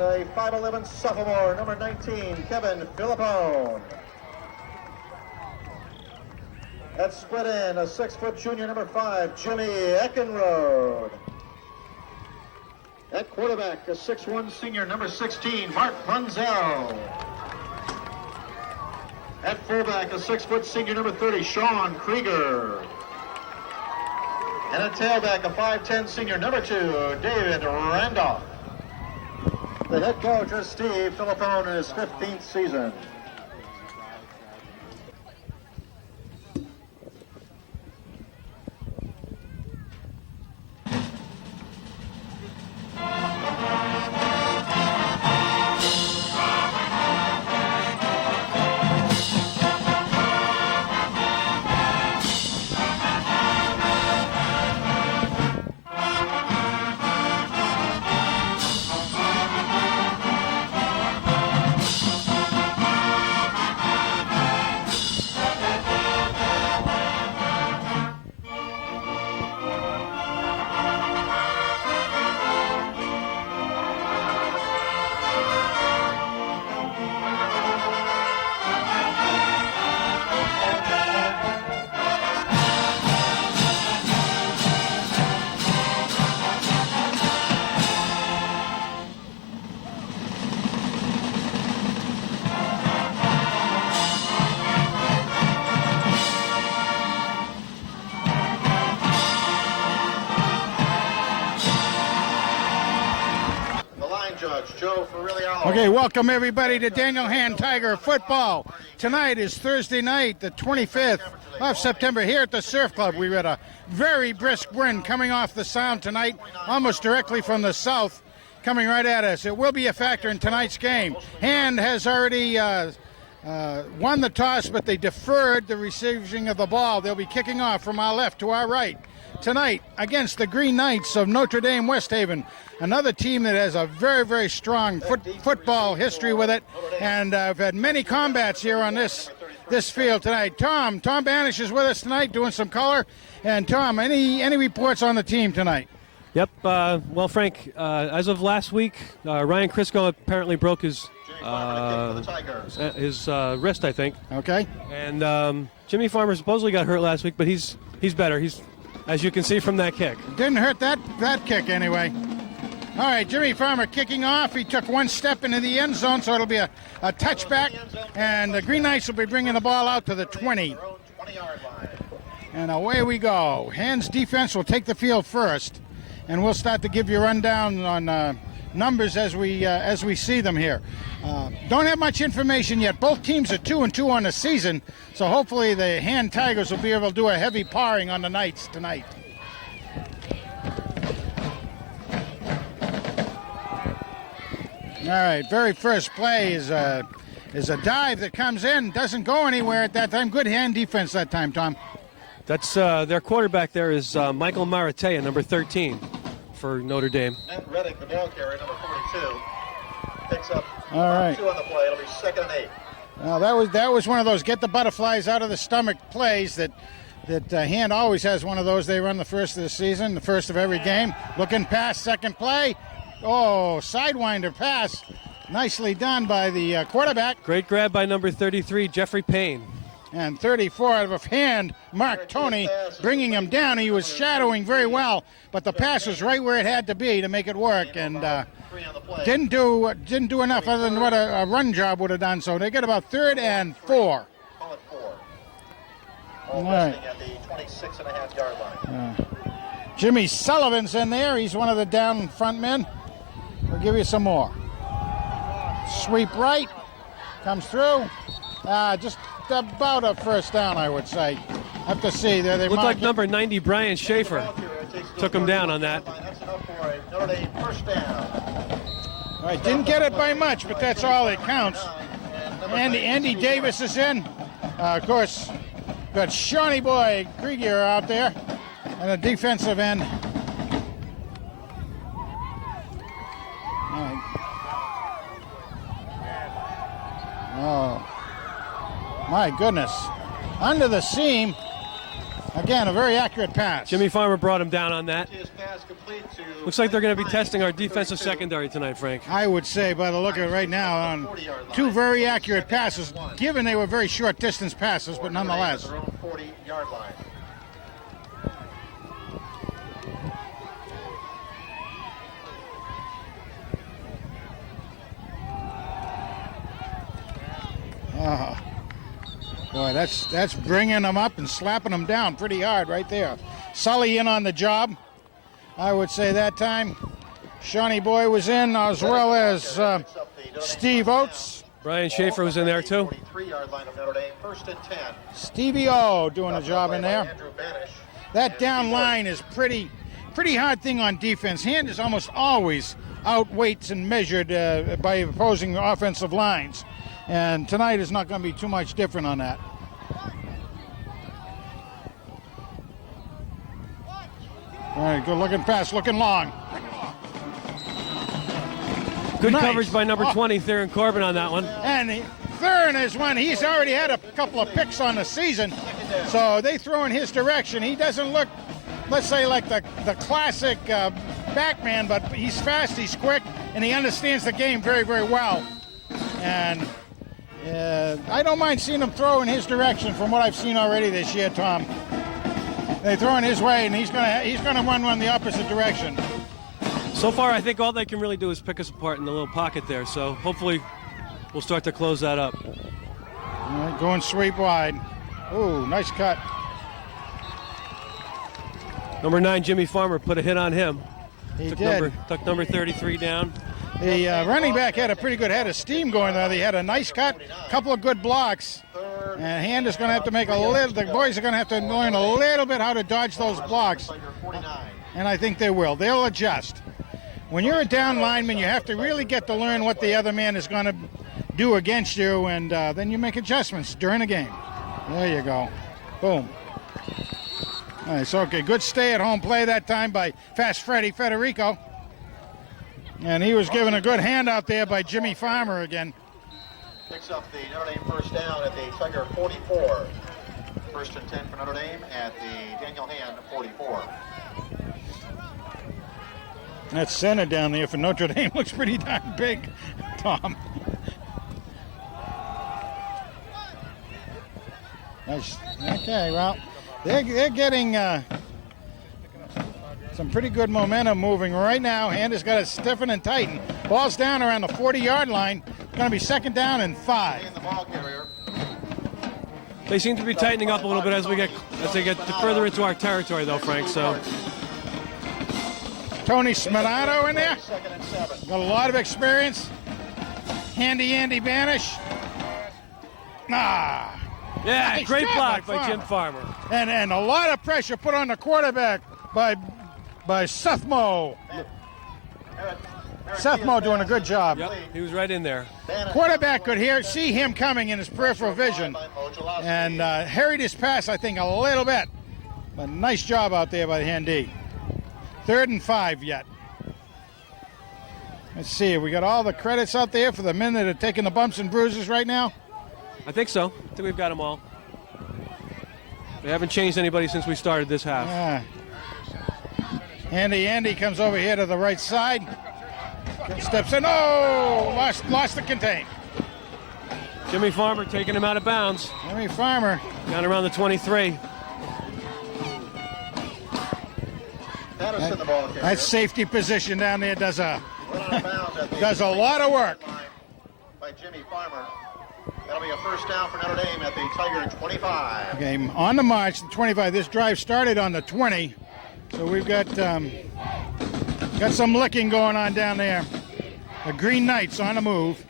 and a 5'11" sophomore, number 19, Kevin Philippone. At split end, a 6-foot junior, number 5, Jimmy Eckenrode. At quarterback, a 6'1" senior, number 16, Mark Punzel. At fullback, a 6-foot senior, number 30, Sean Krieger. And at tailback, a 5'10" senior, number 2, David Randolph. The head coach is Steve Philippone in his 15th season. Okay, welcome everybody to Daniel Hand Tiger football. Tonight is Thursday night, the 25th of September, here at the Surf Club. We've got a very brisk wind coming off the sound tonight, almost directly from the south, coming right at us. It will be a factor in tonight's game. Hand has already won the toss, but they deferred the receiving of the ball. They'll be kicking off from our left to our right tonight against the Green Knights of Notre Dame West Haven, another team that has a very, very strong football history with it, and I've had many combats here on this field tonight. Tom Banish is with us tonight doing some color. And Tom, any reports on the team tonight? Yep, well, Frank, as of last week, Ryan Crisco apparently broke his wrist, I think. Okay. And Jimmy Farmer supposedly got hurt last week, but he's better. He's, as you can see from that kick. Didn't hurt that kick anyway. All right, Jimmy Farmer kicking off. He took one step into the end zone, so it'll be a touchback. And the Green Knights will be bringing the ball out to the 20. And away we go. Hand's defense will take the field first. And we'll start to give you a rundown on numbers as we see them here. Don't have much information yet. Both teams are 2-2 on the season, so hopefully the Hand Tigers will be able to do a heavy paring on the Knights tonight. All right, very first play is a dive that comes in, doesn't go anywhere at that time. Good Hand defense that time, Tom. That's their quarterback there is Michael Maratea, number 13 for Notre Dame. And Reddick, the ball carrier, number 42, picks up all right. 2 on the play. It'll be 2nd and 8. Well, that was one of those get the butterflies out of the stomach plays that Hand always has one of those. They run the first of the season, the first of every game. Looking past, second play. Oh, sidewinder pass. Nicely done by the quarterback. Great grab by number 33, Jeffrey Payne. And 34 out of Hand, Mark Toney, bringing him down. He was shadowing very well, but the pass was right where it had to be to make it work. And didn't do enough other than what a run job would have done. So they get about 3rd and 4. Call it 4. All right. At the 26.5-yard line. Jimmy Sullivan's in there. He's one of the down front men. We'll give you some more. Sweep right. Comes through. Just about a first down, I would say. Have to see there. They looked like number 90, Brian Schaefer, took him down on that. That's enough for a Notre Dame first down. All right, didn't get it by much, but that's all that counts. Andy Davis is in. Of course, got Shawnee Boy Krieger out there, and a defensive end. All right. Oh. My goodness. Under the seam. Again, a very accurate pass. Jimmy Farmer brought him down on that. His pass complete to Looks like they're going to be testing our defensive secondary tonight, Frank. I would say, by the look of it right now, on two very accurate passes, given they were very short distance passes, but nonetheless. Their own 40-yard line. Boy, that's bringing them up and slapping them down pretty hard right there. Sully in on the job, I would say that time. Shawnee Boy was in, as well as Steve Oates. Brian Schaefer was in there too. 43-yard line of Notre Dame, 1st and 10. Stevie O doing a job in there. Andrew Banish. That down line is pretty hard thing on defense. Hand is almost always outweights and measured by opposing offensive lines. And tonight is not going to be too much different on that. All right, good looking pass, looking long. Good Nice. coverage by number 20, Theron Corbin, on that one. And Theron is one, he's already had a couple of picks on the season, so they throw in his direction. He doesn't look, let's say, like the classic backman, but he's fast, he's quick, and he understands the game very, very well. And I don't mind seeing him throw in his direction from what I've seen already this year, Tom. They throw in his way, and he's gonna run the opposite direction. So far, I think all they can really do is pick us apart in the little pocket there. So hopefully, we'll start to close that up. All right, going sweep wide. Ooh, nice cut. Number 9, Jimmy Farmer, put a hit on him. He Took did. number 33 down. The running back had a pretty good head of steam going there. They had a nice cut, couple of good blocks. And Hand is going to have to make a little, the boys are going to have to learn a little bit how to dodge those blocks. And I think they will. They'll adjust. When you're a down lineman, you have to really get to learn what the other man is going to do against you, and then you make adjustments during the game. There you go. Boom. Nice, okay. Good stay-at-home play that time by Fast Freddy Federico. And he was given a good hand out there by Jimmy Farmer again. Picks up the Notre Dame first down at the Tiger 44. 1st and 10 for Notre Dame at the Daniel Hand 44. That center down there for Notre Dame looks pretty darn big, Tom. Nice. Okay, well, they're getting some pretty good momentum moving right now. Hand has got to stiffen and tighten. Ball's down around the 40-yard line. Going to be 2nd down and 5. In the ball carrier. They seem to be tightening up a little bit as they get further into our territory, though, Frank. So Tony Sminato in there. 2nd and 7. Got a lot of experience. Handy Andy Banish. yeah, Nice great job block by by Jim Farmer. And a lot of pressure put on the quarterback by Sethmo. Sethmo doing a good job. Yep, he was right in there. Quarterback could see him coming in his peripheral vision and harried his pass, I think, a little bit. But nice job out there by the Handy. 3rd and 5 yet. Let's see, we got all the credits out there for the men that are taking the bumps and bruises right now. I think so. I think we've got them all. We haven't changed anybody since we started this half. Yeah. Andy comes over here to the right side. Steps in. Oh, lost the contain. Jimmy Farmer taking him out of bounds. Jimmy Farmer. Down around the 23. Patterson, the ball carrier. That safety position down there does a Run out of bounds at the does a lot of work. by Jimmy Farmer. That'll be a first down for Notre Dame at the Tiger 25. Okay, on the march, the 25. This drive started on the 20, so we've got some licking going on down there. The Green Knights on the move.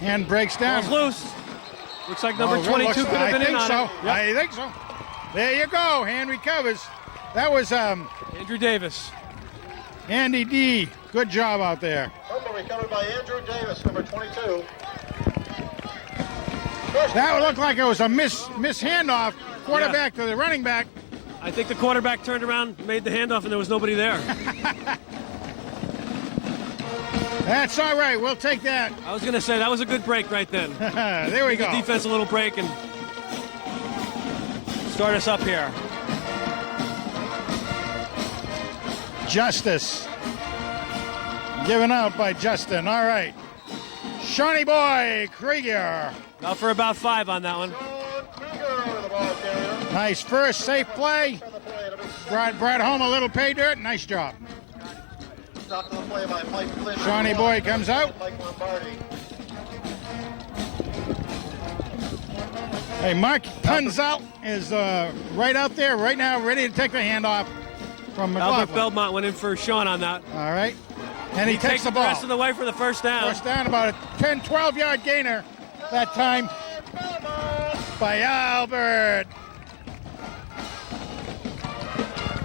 Hand breaks down. Ball's loose. Looks like number 22 could have been in on it. Yep. I think so. There you go. Hand recovers. That was Andrew Davis. Andy D. Good job out there. Fumble recovered by Andrew Davis, number 22. That looked like it was a miss handoff. Quarterback to the running back. I think the quarterback turned around, made the handoff, and there was nobody there. That's all right. We'll take that. I was going to say, that was a good break right then. There we Give go. the defense a little break and start us up here. Justice. Given out by Justin. All right. Shawnee Boy Krieger. Out for about 5 on that one. Nice first, safe play. Brought home a little pay dirt. Nice job. Shawnee Boy comes out. Hey, Mark Punzel is right out there right now, ready to take the handoff from McLaughlin. Albert Belmont went in for Sean on that. All right. And he takes the ball. The rest of the way for the first down. First down, about a 10, 12-yard gainer that time by Albert.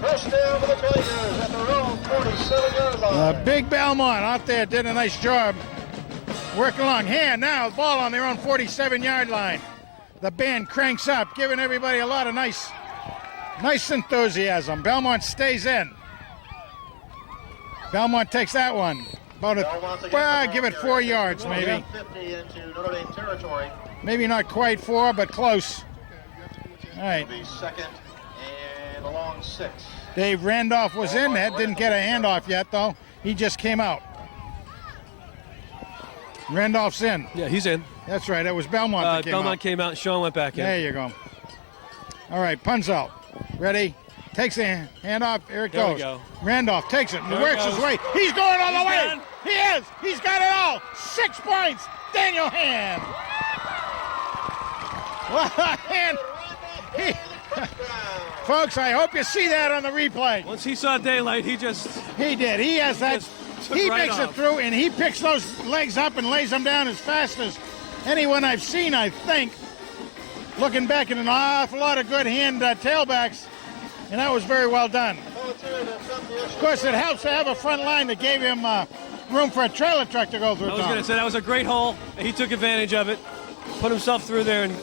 First down for the Tigers at their own 47-yard line. Big Belmont out there did a nice job working along. Hand now, the ball on their own 47-yard line. The band cranks up, giving everybody a lot of nice enthusiasm. Belmont stays in. Belmont takes that one. Give it 4 yards, maybe. 50 into Notre Dame territory. Maybe not quite 4, but close. All right. The second and a long 6. Dave Randolph was in that. Didn't get a handoff yet, though. He just came out. Randolph's in. Yeah, he's in. That's right. It was Belmont that came Belmont out. came out and Sean went back in. There you go. All right, Punzel. Ready? Takes the handoff. Here it There we goes. go. Randolph takes it and There it works his goes. way. He's going all the way. done. He is. He's got it all. 6 points. Daniel Hand. Hand. Folks, I hope you see that on the replay. Once he saw daylight, he just He did. He has that. just took He right makes it off. through, and he picks those legs up and lays them down as fast as anyone I've seen, I think. Looking back at an awful lot of good hand tailbacks, and that was very well done. Of course, it helps to have a front line that gave him room for a trailer truck to go through. I was going to say that was a great hole, and he took advantage of it, put himself through there, and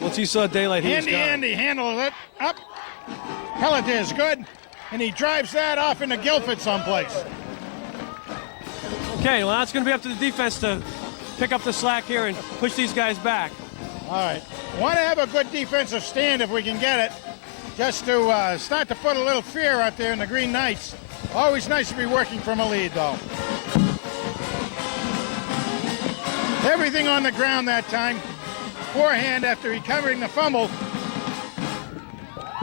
once he saw daylight, he was gone. Andy handled it up. Pellet is good, and he drives that off into Guilford someplace. Okay, well, that's going to be up to the defense to pick up the slack here and push these guys back. All right. Want to have a good defensive stand if we can get it, just to start to put a little fear out there in the Green Knights. Always nice to be working from a lead, though. Everything on the ground that time. Forehand after recovering the fumble.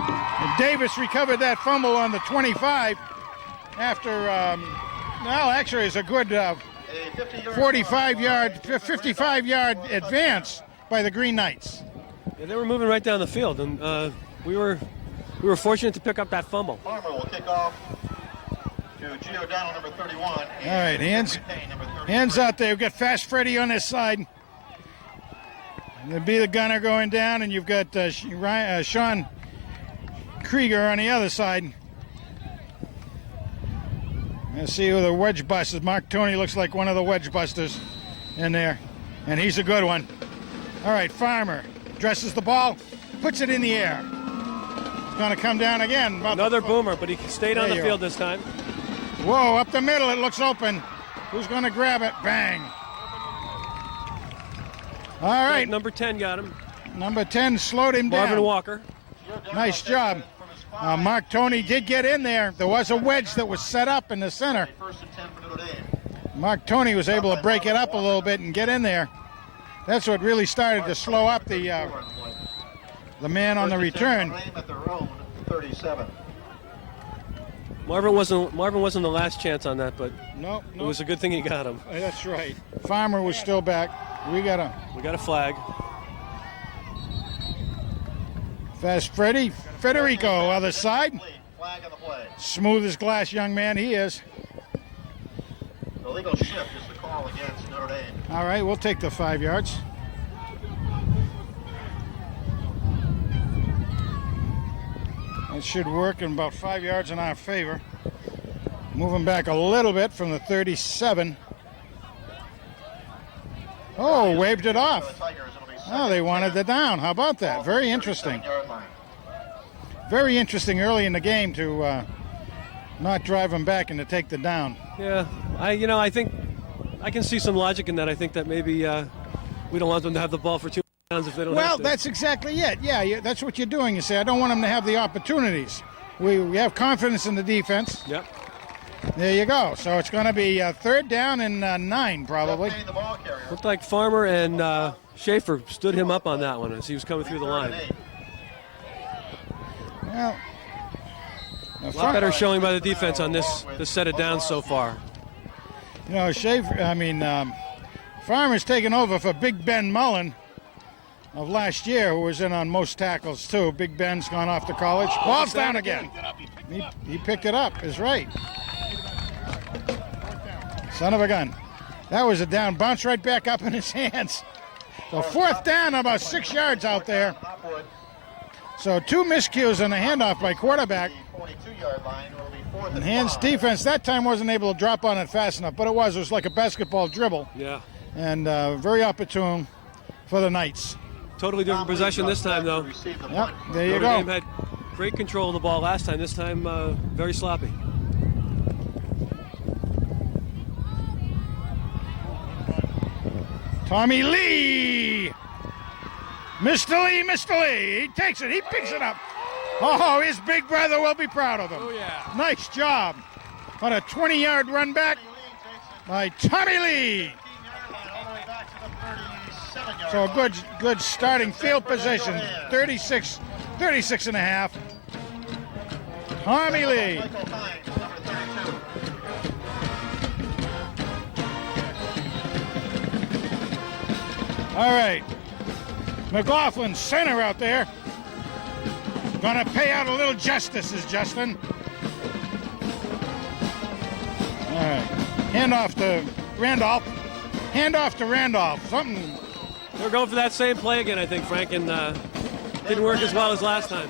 And Davis recovered that fumble on the 25 after, well, actually it's a good 55-yard advance by the Green Knights. Yeah, they were moving right down the field, and we were fortunate to pick up that fumble. Farmer will kick off to G. O'Donnell, number 31. All right, hands out there. We've got Fast Freddy on this side. There'll be the gunner going down, and you've got Sean Krieger on the other side. Let's see who the wedge busters. Mark Tony looks like one of the wedge busters in there, and he's a good one. All right, Farmer dresses the ball, puts it in the air. It's going to come down again. Another boomer, but he stayed on the field this time. Whoa, up the middle, it looks open. Who's going to grab it? Bang. All right. Number 10 got him. Number 10 slowed him down. Marvin Walker. Nice job. Mark Tony did get in there. There was a wedge that was set up in the center. Mark Tony was able to break it up a little bit and get in there. That's what really started to slow up the man on the return. Marvin wasn't the last chance on that, but No, it was a good thing he got him. That's right. Farmer was still back. We got a flag. Fast Federico other side. Flag on the play. Smooth as glass young man he is. The legal shift is the call against Notre Dame. All right, we'll take the 5 yards. That should work in about 5 yards in our favor. Moving back a little bit from the 37. Oh, waved it off. Oh, they wanted it down. How about that? Very interesting. Very interesting early in the game to not drive them back and to take the down. Yeah, I think I can see some logic in that. I think that maybe we don't want them to have the ball for too if they don't Well, have to. that's exactly it. Yeah, that's what you're doing. You say, I don't want them to have the opportunities. We have confidence in the defense. Yep. There you go. So it's going to be 3rd down and 9 probably. Looked like Farmer and Schaefer stood him up on that one as he was coming through the line. Well, A lot better showing by the defense on this set of downs so far. You know, Farmer's taken over for Big Ben Mullen of last year, who was in on most tackles too. Big Ben's gone off to college. Ball's down again. He picked it up. Is right. Son of a gun. That was a down. Bounced right back up in his hands. So 4th down, about 6 yards out there. So 2 miscues on the handoff by quarterback. And Hand's defense that time wasn't able to drop on it fast enough, but it was like a basketball dribble. Yeah. And very opportune for the Knights. Totally different possession this time, though. Yep, there you Notre go. Dame had great control of the ball last time. This time, very sloppy. Tommy Lee! Mr. Lee, Mr. Lee. He takes it. He picks it up. Oh, his big brother will be proud of him. Oh, yeah. Nice job. On a 20-yard run back by Tommy Lee. So a good starting field position. 36 and a half. Tommy Lee. All right. McLaughlin, center out there. Gonna pay out a little justice, is Justin. All right. Handoff to Randolph. Handoff to Randolph. Something. They're going for that same play again, I think, Frank, and didn't work as well as last time.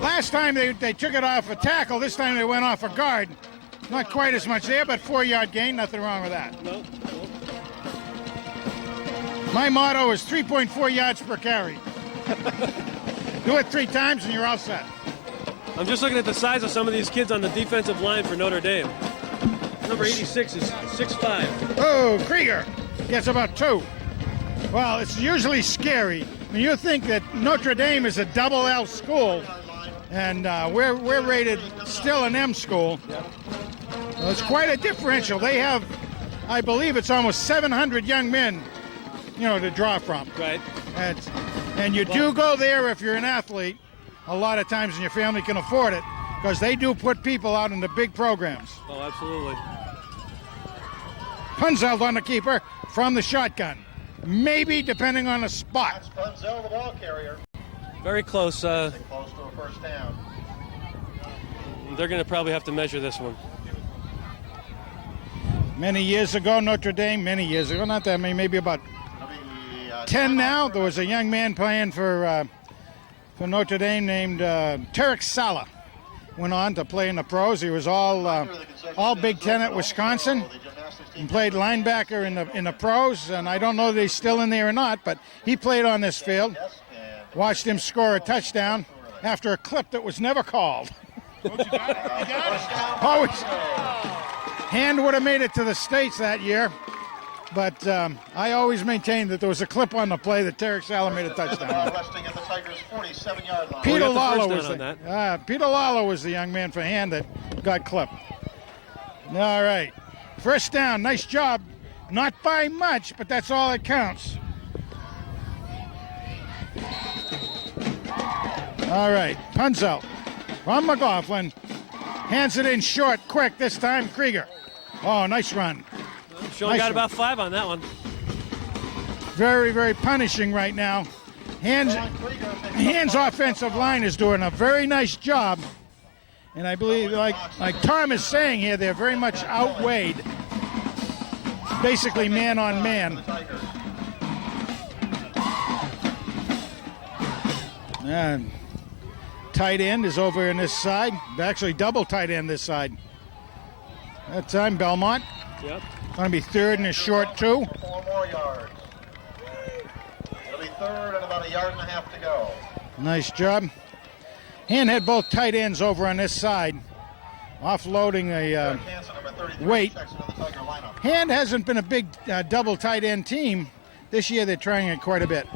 Last time they took it off a tackle. This time they went off a guard. Not quite as much there, but 4-yard gain. Nothing wrong with that. No. My motto is 3.4 yards per carry. Do it 3 times and you're all set. I'm just looking at the size of some of these kids on the defensive line for Notre Dame. Number 86 is 6'5". Oh, Krieger gets about 2. Well, it's usually scary when you think that Notre Dame is a double L school, and we're rated still an M school. Well, it's quite a differential. They have, I believe, it's almost 700 young men, to draw from. Right. And you do go there if you're an athlete, a lot of times, and your family can afford it, because they do put people out into big programs. Oh, absolutely. Punzelt on the keeper from the shotgun. Maybe, depending on the spot. That's Punzel, the ball carrier. Very close. Close to a first down. They're going to probably have to measure this one. Many years ago, Notre Dame, not that many, maybe about 10 now, there was a young man playing for Notre Dame named Tarek Sala. Went on to play in the pros. He was all Big Ten at Wisconsin. And played linebacker in the pros, and I don't know if he's still in there or not, but he played on this field. Watched him score a touchdown after a clip that was never called. Hand would have made it to the States that year, but I always maintained that there was a clip on the play that Tarek Sala made a touchdown. Resting at the Tigers' 47-yard line. Peter got the Lawler first was down on Peter Lawler was the young man for Hand that got clipped. All right. First down, nice job. Not by much, but that's all that counts. All right, Punzel from McLaughlin. Hands it in short, quick this time, Krieger. Oh, nice run. Sean got about 5 on that one. Very, very punishing right now. Hands offensive line is doing a very nice job. And I believe, like Tom is saying here, they're very much outweighed. Basically man on man. And tight end is over on this side. Actually, double tight end this side. That time, Belmont. Yep. Going to be 3rd and a short 2. 4 more yards. It'll be 3rd and about 1.5 yards to go. Nice job. Hand had both tight ends over on this side, offloading a weight. Hand hasn't been a big double tight end team. This year they're trying it quite a bit.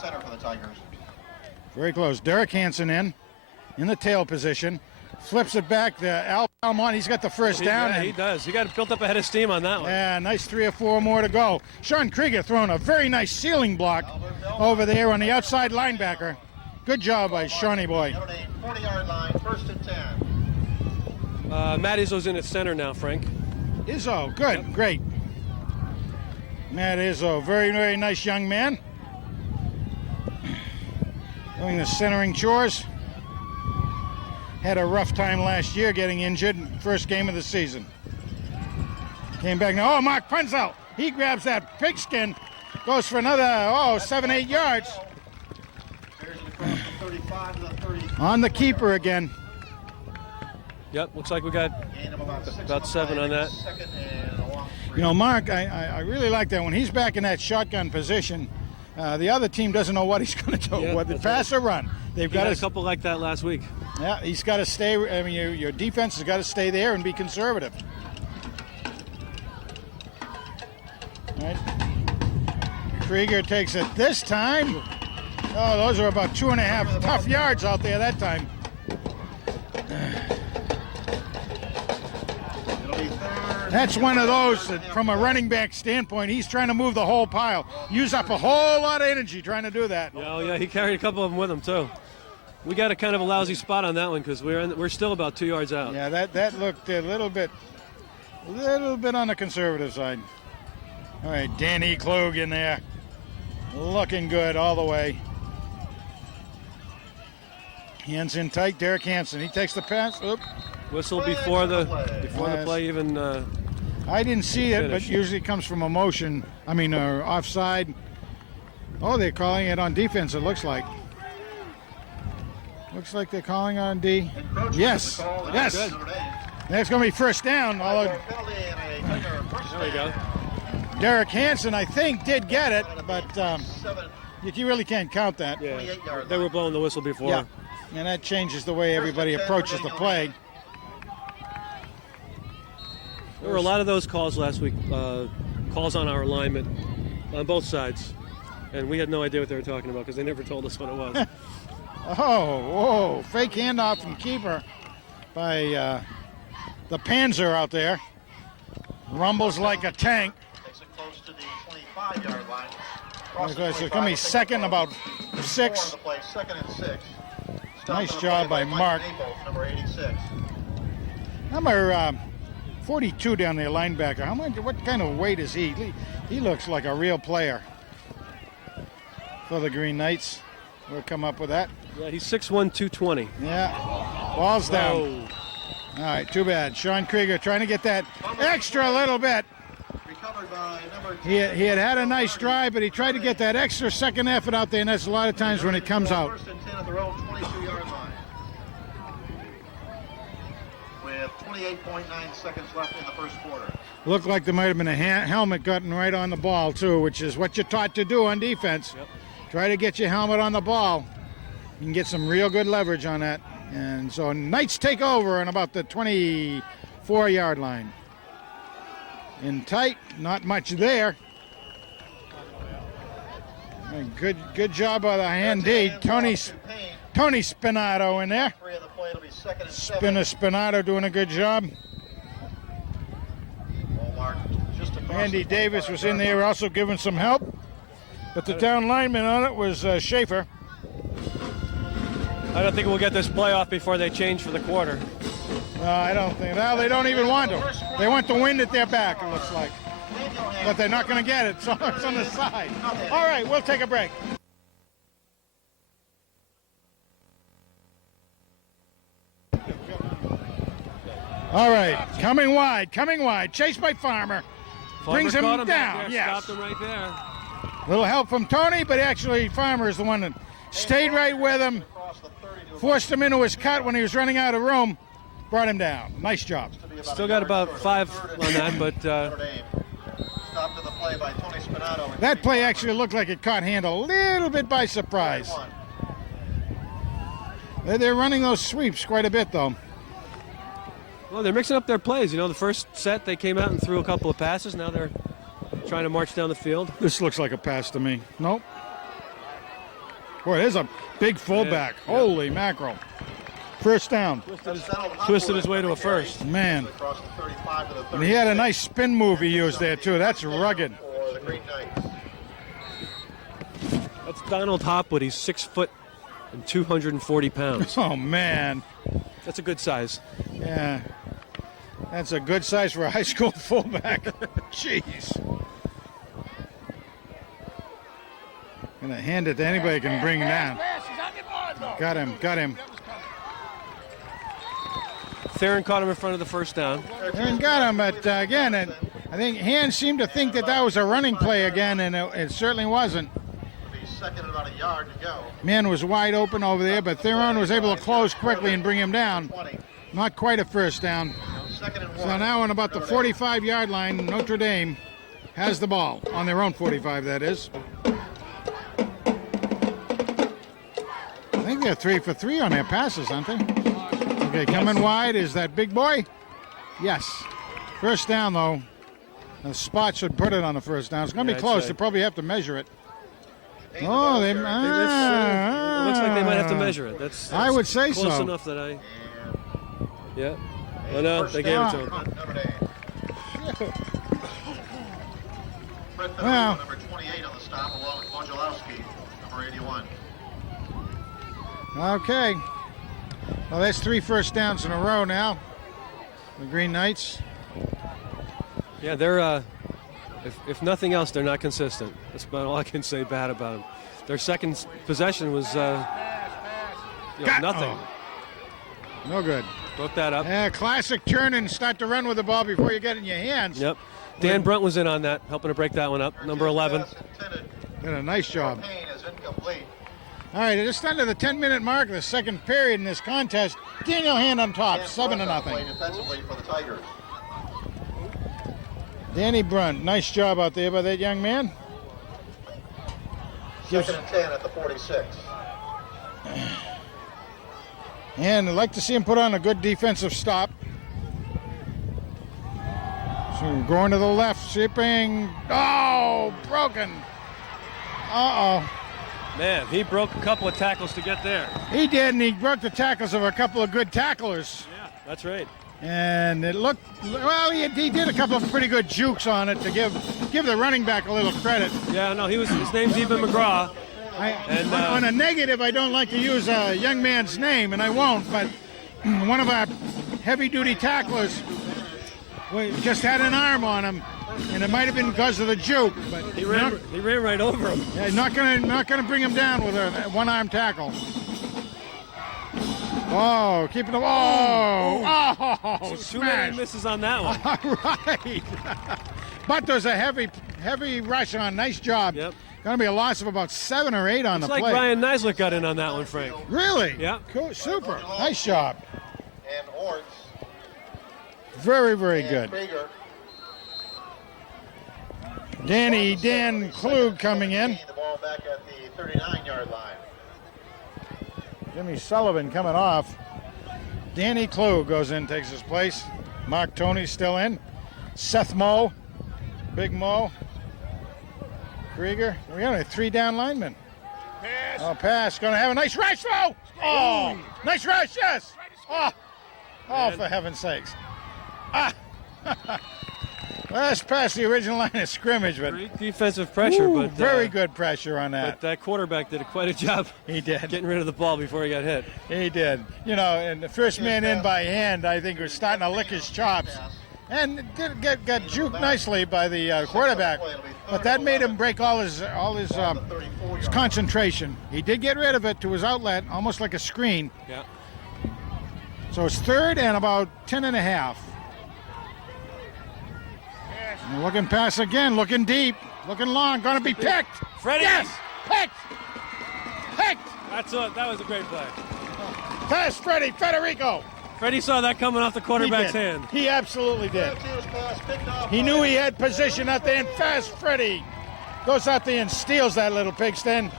center for the Tigers. Very close. Derek Hansen in the tail position. Flips it back to Al Belmont. He's got the first down. Yeah, he does. He got built up a head of steam on that one. Yeah, nice 3 or 4 more to go. Sean Krieger throwing a very nice ceiling block over there on the outside linebacker. Good job by Shawnee boy. 40-yard line, 1st and 10. Matt Izzo's in at center now, Frank. Izzo, good, yep. Great. Matt Izzo, very, very nice young man. Doing the centering chores. Had a rough time last year getting injured, first game of the season. Came back now, oh, Mark Punzel. He grabs that pigskin, goes for another, 7, 8 yards. On the keeper again. Yep, looks like we got about 7 on that. You know, Mark, I really like that. When he's back in that shotgun position, the other team doesn't know what he's going to do, yeah, whether pass or run. They've got a couple like that last week. Yeah, he's got to stay. I mean, your defense has got to stay there and be conservative. All right. Krieger takes it this time. Oh, those are about 2.5 tough yards out there that time. That's one of those that, from a running back standpoint, he's trying to move the whole pile. Use up a whole lot of energy trying to do that. Oh, yeah, he carried a couple of them with him, too. We got a kind of a lousy spot on that one because we're still about 2 yards out. Yeah, that looked a little bit on the conservative side. All right, Danny Klug in there. Looking good all the way. Hands in tight, Derek Hansen. He takes the pass. Oop. Whistle before the play even. I didn't see it, finished. but usually it comes from a motion. I mean, offside. Oh, they're calling it on defense, it looks like. Looks like they're calling on D. Yes, yes. That's going to be first down. There we go. Derek Hansen, I think, did get it, but you really can't count that. Yeah, they were blowing the whistle before. Yeah, and that changes the way everybody approaches the play. There were a lot of those calls last week, calls on our alignment on both sides, and we had no idea what they were talking about because they never told us what it was. Oh, whoa, fake handoff from keeper by the Panzer out there. Rumbles like a tank. Takes it close to the 25-yard line. So it's going to be second, about 6. 2nd and 6. Nice job by Mark. Number 86. Number 42 down there, linebacker. What kind of weight is he? He looks like a real player for the Green Knights. We'll come up with that. Yeah, he's 6'1", 220. Yeah, ball's down. All right, too bad. Sean Krieger trying to get that extra little bit. Recovered by number 2. He had a nice drive, but he tried to get that extra second effort out there, and that's a lot of times when it comes out. 1st and 10 at their own 22-yard line. With 28.9 seconds left in the first quarter. Looked like there might have been a helmet gotten right on the ball, too, which is what you're taught to do on defense. Yep. Try to get your helmet on the ball. You can get some real good leverage on that. And so Knights take over on about the 24-yard line. In tight, not much there. Good job by the hand D. Tony Spinato in there. Spinato doing a good job. Andy Davis was in there also giving some help. But the down lineman on it was Schaefer. I don't think we'll get this playoff before they change for the quarter. I don't think. Well, they don't even want to. They want the wind at their back, it looks like. But they're not going to get it, so it's on the side. All right, we'll take a break. All right, coming wide. Chased by Farmer. Brings him down. Right yes. Stopped him right there. Little help from Tony, but actually Farmer is the one that stayed right with him, forced him into his cut when he was running out of room, brought him down. Nice job. Still got about 5 on that, but that play actually looked like it caught hand a little bit by surprise. They're running those sweeps quite a bit, though. Well, they're mixing up their plays. You know, the first set they came out and threw a couple of passes. Now they're trying to march down the field. This looks like a pass to me. Nope. Boy, there's a big fullback. Yeah. Holy mackerel. First down. Twisted his way to a first. Man. And he had a nice spin move he used there, too. That's rugged. That's Donald Hopwood. He's 6 foot and 240 pounds. Oh, man. That's a good size. Yeah. That's a good size for a high school fullback. Jeez. Gonna hand it to anybody who can bring down. Got him. Theron caught him in front of the first down. And got him, but again, I think Hand seemed to think that was a running play again, and it certainly wasn't. Second and about a yard to go. Man was wide open over there, but Theron was able to close quickly and bring him down. Not quite a first down. So now on about the 45-yard line, Notre Dame has the ball. On their own 45, that is. I think they're 3 for 3 on their passes, aren't they? Okay, coming wide is that big boy? Yes. First down, though. The spot should put it on the first down. It's going to be close. They probably have to measure it. Oh, it looks like they might have to measure it. That's I would say close so. enough that I. Yeah. Oh no, they gave it to him. Well. Number 28 on the stop, along with Mojalowski, number 81. Okay. Well, that's 3 first downs in a row now. The Green Knights. Yeah, they're. If nothing else, they're not consistent. That's about all I can say bad about them. Their second possession was nothing. Oh. No good. Broke that up. Yeah, classic turn and start to run with the ball before you get it in your hands. Yep. Dan Brunt was in on that, helping to break that one up. Number 11. Did a nice job. All right, just under the 10-minute mark of the second period in this contest. Daniel Hand on top, 7-0. Defensively for the Tigers. Danny Brunt, nice job out there by that young man. Second and 10 at the 46. And I'd like to see him put on a good defensive stop. So going to the left, shipping. Oh, broken. Uh-oh. Man, he broke a couple of tackles to get there. He did, and he broke the tackles of a couple of good tacklers. Yeah, that's right. And it looked, well, he did a couple of pretty good jukes on it to give the running back a little credit. Yeah, no, his name's Eben McGraw. On a negative, I don't like to use a young man's name, and I won't, but one of our heavy-duty tacklers just had an arm on him, and it might have been because of the juke. But he ran right over him. Yeah, not gonna bring him down with a one-arm tackle. Oh, keeping the oh, too many misses on that one. All right. But there's a heavy rush on. Nice job. Yep. Going to be a loss of about 7 or 8 on the play. It's like Brian Neisler got in on that one, Frank. Really? Yeah. Cool. Super. Nice job. And Orts. Very, very good. Krieger. Dan Klug coming in. The ball back at the 39-yard line. Jimmy Sullivan coming off. Danny Klug goes in, takes his place. Mark Toney's still in. Seth Moe. Big Moe. Krieger. We got a 3 down linemen. Pass. Oh, pass. Going to have a nice rush, though. Oh, nice rush, yes. Oh, for heaven's sakes. That's past the original line of scrimmage, but great defensive pressure, but very good pressure on that. But that quarterback did quite a job. He did. Getting rid of the ball before he got hit. He did. You know, and the first man in by Hand, I think, was starting to lick his chops. And did got juked nicely by the quarterback, but that made him break all his concentration. He did get rid of it to his outlet, almost like a screen. Yeah. So it's 3rd and about 10.5. And looking pass again, looking deep, looking long, going to be picked. Freddie. Yes, picked. That was a great play. Pass Freddie, Federico. Freddie saw that coming off the quarterback's hand. He absolutely did. He knew he had position out there, and fast Freddie goes out there and steals that little pigskin.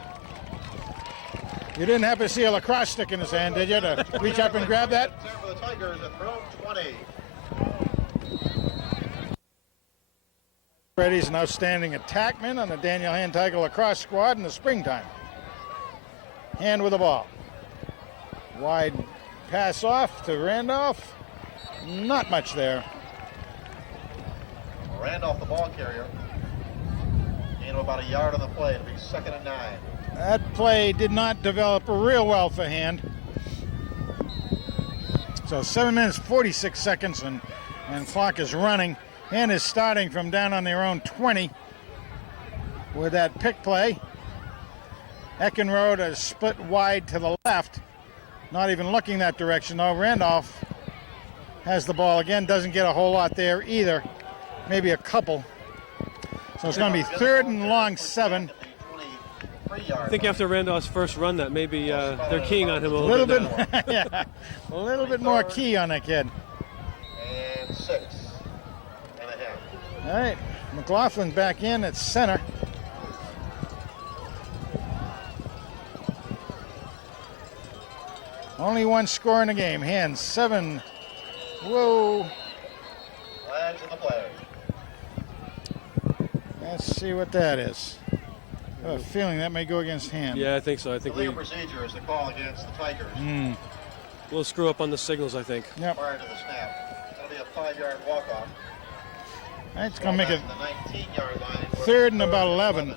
You didn't happen to see a lacrosse stick in his hand, did you, to reach up and grab that? For the Tigers, a throw 20. Freddie's an outstanding attackman on the Daniel Hand Tiger lacrosse squad in the springtime. Hand with the ball. Wide pass off to Randolph. Not much there. Randolph, the ball carrier. Gain of about a yard on the play. It'll be 2nd and 9. That play did not develop real well for Hand. So 7 minutes, 46 seconds, and clock is running. Hand is starting from down on their own 20 with that pick play. Eckenrode is split wide to the left. Not even looking that direction, though. Randolph has the ball again. Doesn't get a whole lot there either. Maybe a couple. So it's going to be 3rd and long 7. I think after Randolph's first run, that maybe they're keying on him a little bit. Yeah, a little bit more key on that kid. And 6 and a half. All right, McLaughlin back in at center. Only one score in the game. Hand 7. Whoa. Flags in the play. Let's see what that is. I have a feeling that may go against Hand. Yeah, I think so. I think The legal procedure is the call against the Tigers we'll screw up on the signals, I think. Yep. prior to the snap. That'll be a 5-yard walk-off. That's going to make it The 19-yard line. 3rd and about 11.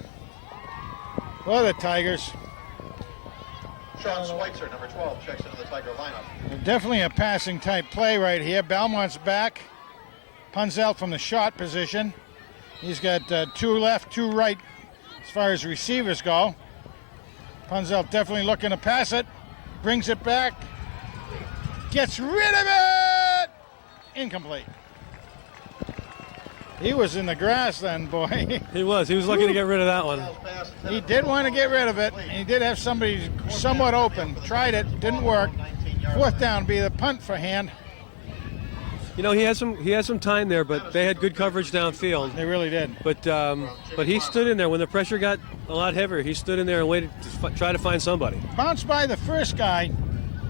For the Tigers. Sean Schweitzer, number 12, checks into the Tiger lineup. Definitely a passing type play right here. Belmont's back. Punzell from the shot position. He's got 2 left, 2 right as far as receivers go. Punzell definitely looking to pass it. Brings it back. Gets rid of it! Incomplete. He was in the grass then, boy. He was lucky to get rid of that one. He did want to get rid of it. He did have somebody somewhat open. Tried it, didn't work. 4th down be the punt for Hand. You know, he had some time there, but they had good coverage downfield. They really did. But he stood in there when the pressure got a lot heavier. He stood in there and waited to try to find somebody. Bounced by the first guy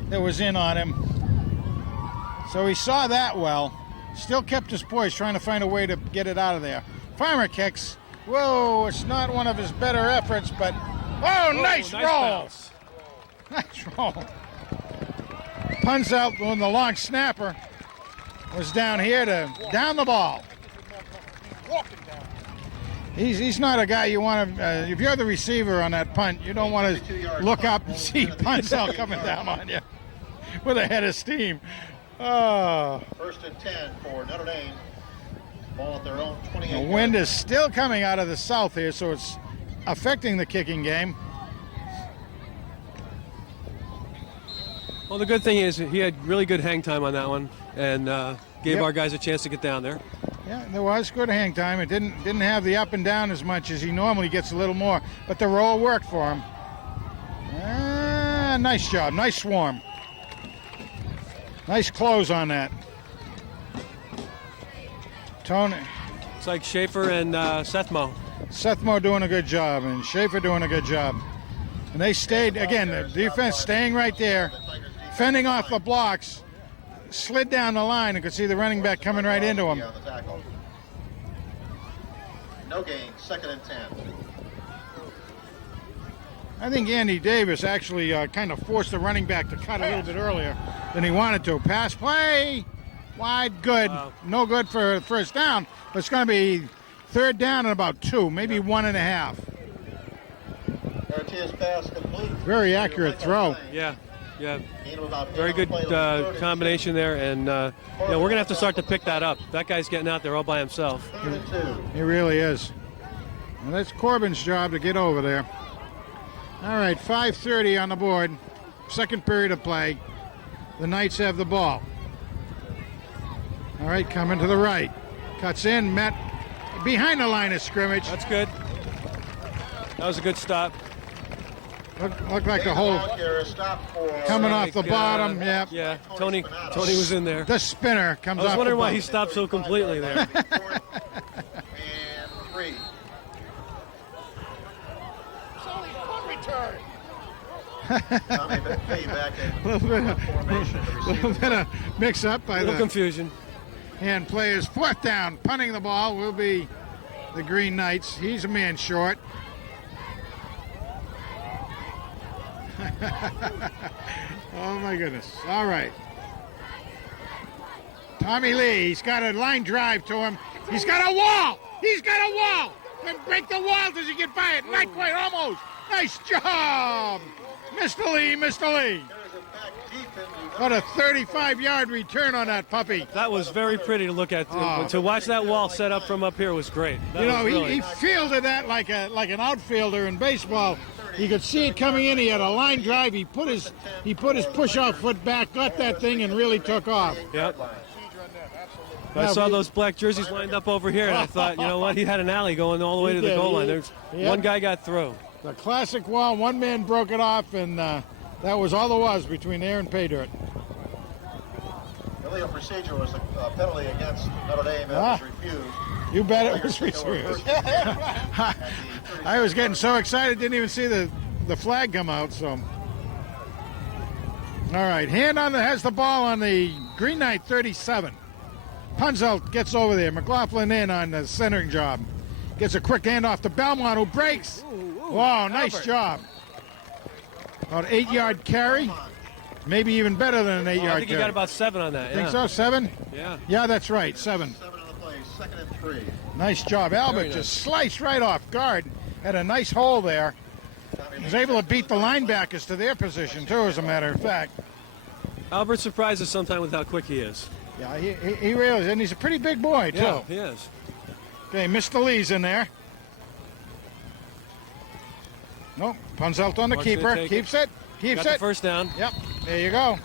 that was in on him. So he saw that well. Still kept his poise, trying to find a way to get it out of there. Farmer kicks. Whoa, it's not one of his better efforts, but whoa, nice roll. Bounce. Nice roll. Punts out when the long snapper was down here to down the ball. He's not a guy you want to, if you're the receiver on that punt, you don't want to look up and see Punzell coming down on you with a head of steam. Oh. 1st and 10 for Notre Dame. Ball at their own 28. The wind is still coming out of the south here, so it's affecting the kicking game. Well, the good thing is he had really good hang time on that one, and gave our guys a chance to get down there. Yeah, there was good hang time. It didn't have the up and down as much as he normally gets, a little more, but the roll worked for him. Nice job, nice swarm. Nice close on that. Tony. It's like Schaefer and Sethmo. Sethmo doing a good job, and Schaefer doing a good job. And they stayed, again, the defense staying right there, fending off the blocks, slid down the line, and could see the running back coming right into him. No gain, 2nd and 10. I think Andy Davis actually kind of forced the running back to cut a little bit earlier than he wanted to. Pass play, wide, good. Wow. No good for 1st down, but it's going to be 3rd down and about 2, maybe 1.5. Garcia's pass complete. Very accurate throw. Yeah. Very good combination there, and we're going to have to start to pick that up. That guy's getting out there all by himself. 3rd and 2. He really is. And that's Corbin's job to get over there. All right, 5:30 on the board. 2nd period of play. The Knights have the ball. All right, coming to the right. Cuts in, met behind the line of scrimmage. That's good. That was a good stop. Looked like the whole coming off the bottom. Yep. Yeah, Tony was in there. The spinner comes off. I was wondering the why bottom. he stopped so completely there. And 3. A little bit of mix up by Little the confusion. hand players. 4th down, punting the ball will be the Green Knights. He's a man short. Oh, my goodness. All right. Tommy Lee, he's got a line drive to him. He's got a wall. He's got a wall. Then break the wall. Does he get by it? Not quite, almost. Nice job. Mr. Lee, Mr. Lee. What a 35-yard return on that puppy. That was very pretty to look at. To watch that wall set up from up here was great. That You know, was really... he fielded that like an outfielder in baseball. You could see it coming in. He had a line drive. He put his push-off foot back, got that thing, and really took off. Yep. I saw those black jerseys lined up over here, and I thought, you know what? He had an alley going all the way to the goal line. There's one guy got through. The classic wall. One man broke it off, and that was all there was between there and pay dirt. Illegal procedure was a penalty against Notre Dame that was refused. You bet it was refused. I was getting so excited, didn't even see the flag come out. So, all right, has the ball on the Green Knight 37. Punzelt gets over there. McLaughlin in on the centering job. Gets a quick handoff to Belmont, who breaks. Wow, nice job. About 8-yard carry. Maybe even better than an 8-yard carry. I think he got about 7 on that. Think so? 7? Yeah. Yeah, that's right. 7. 7 on the play, 2nd and 3. Nice job. Albert nice. just sliced right off guard. Had a nice hole there. He was able to beat the linebackers to their position, too, as a matter of fact. Albert surprises sometimes with how quick he is. Yeah, he really is. And he's a pretty big boy, too. Yeah, he is. Okay, Mr. Lee's in there. Nope. Punzelt on the keeper. Keeps it. Keeps Got it. the first down. Yep. There you go.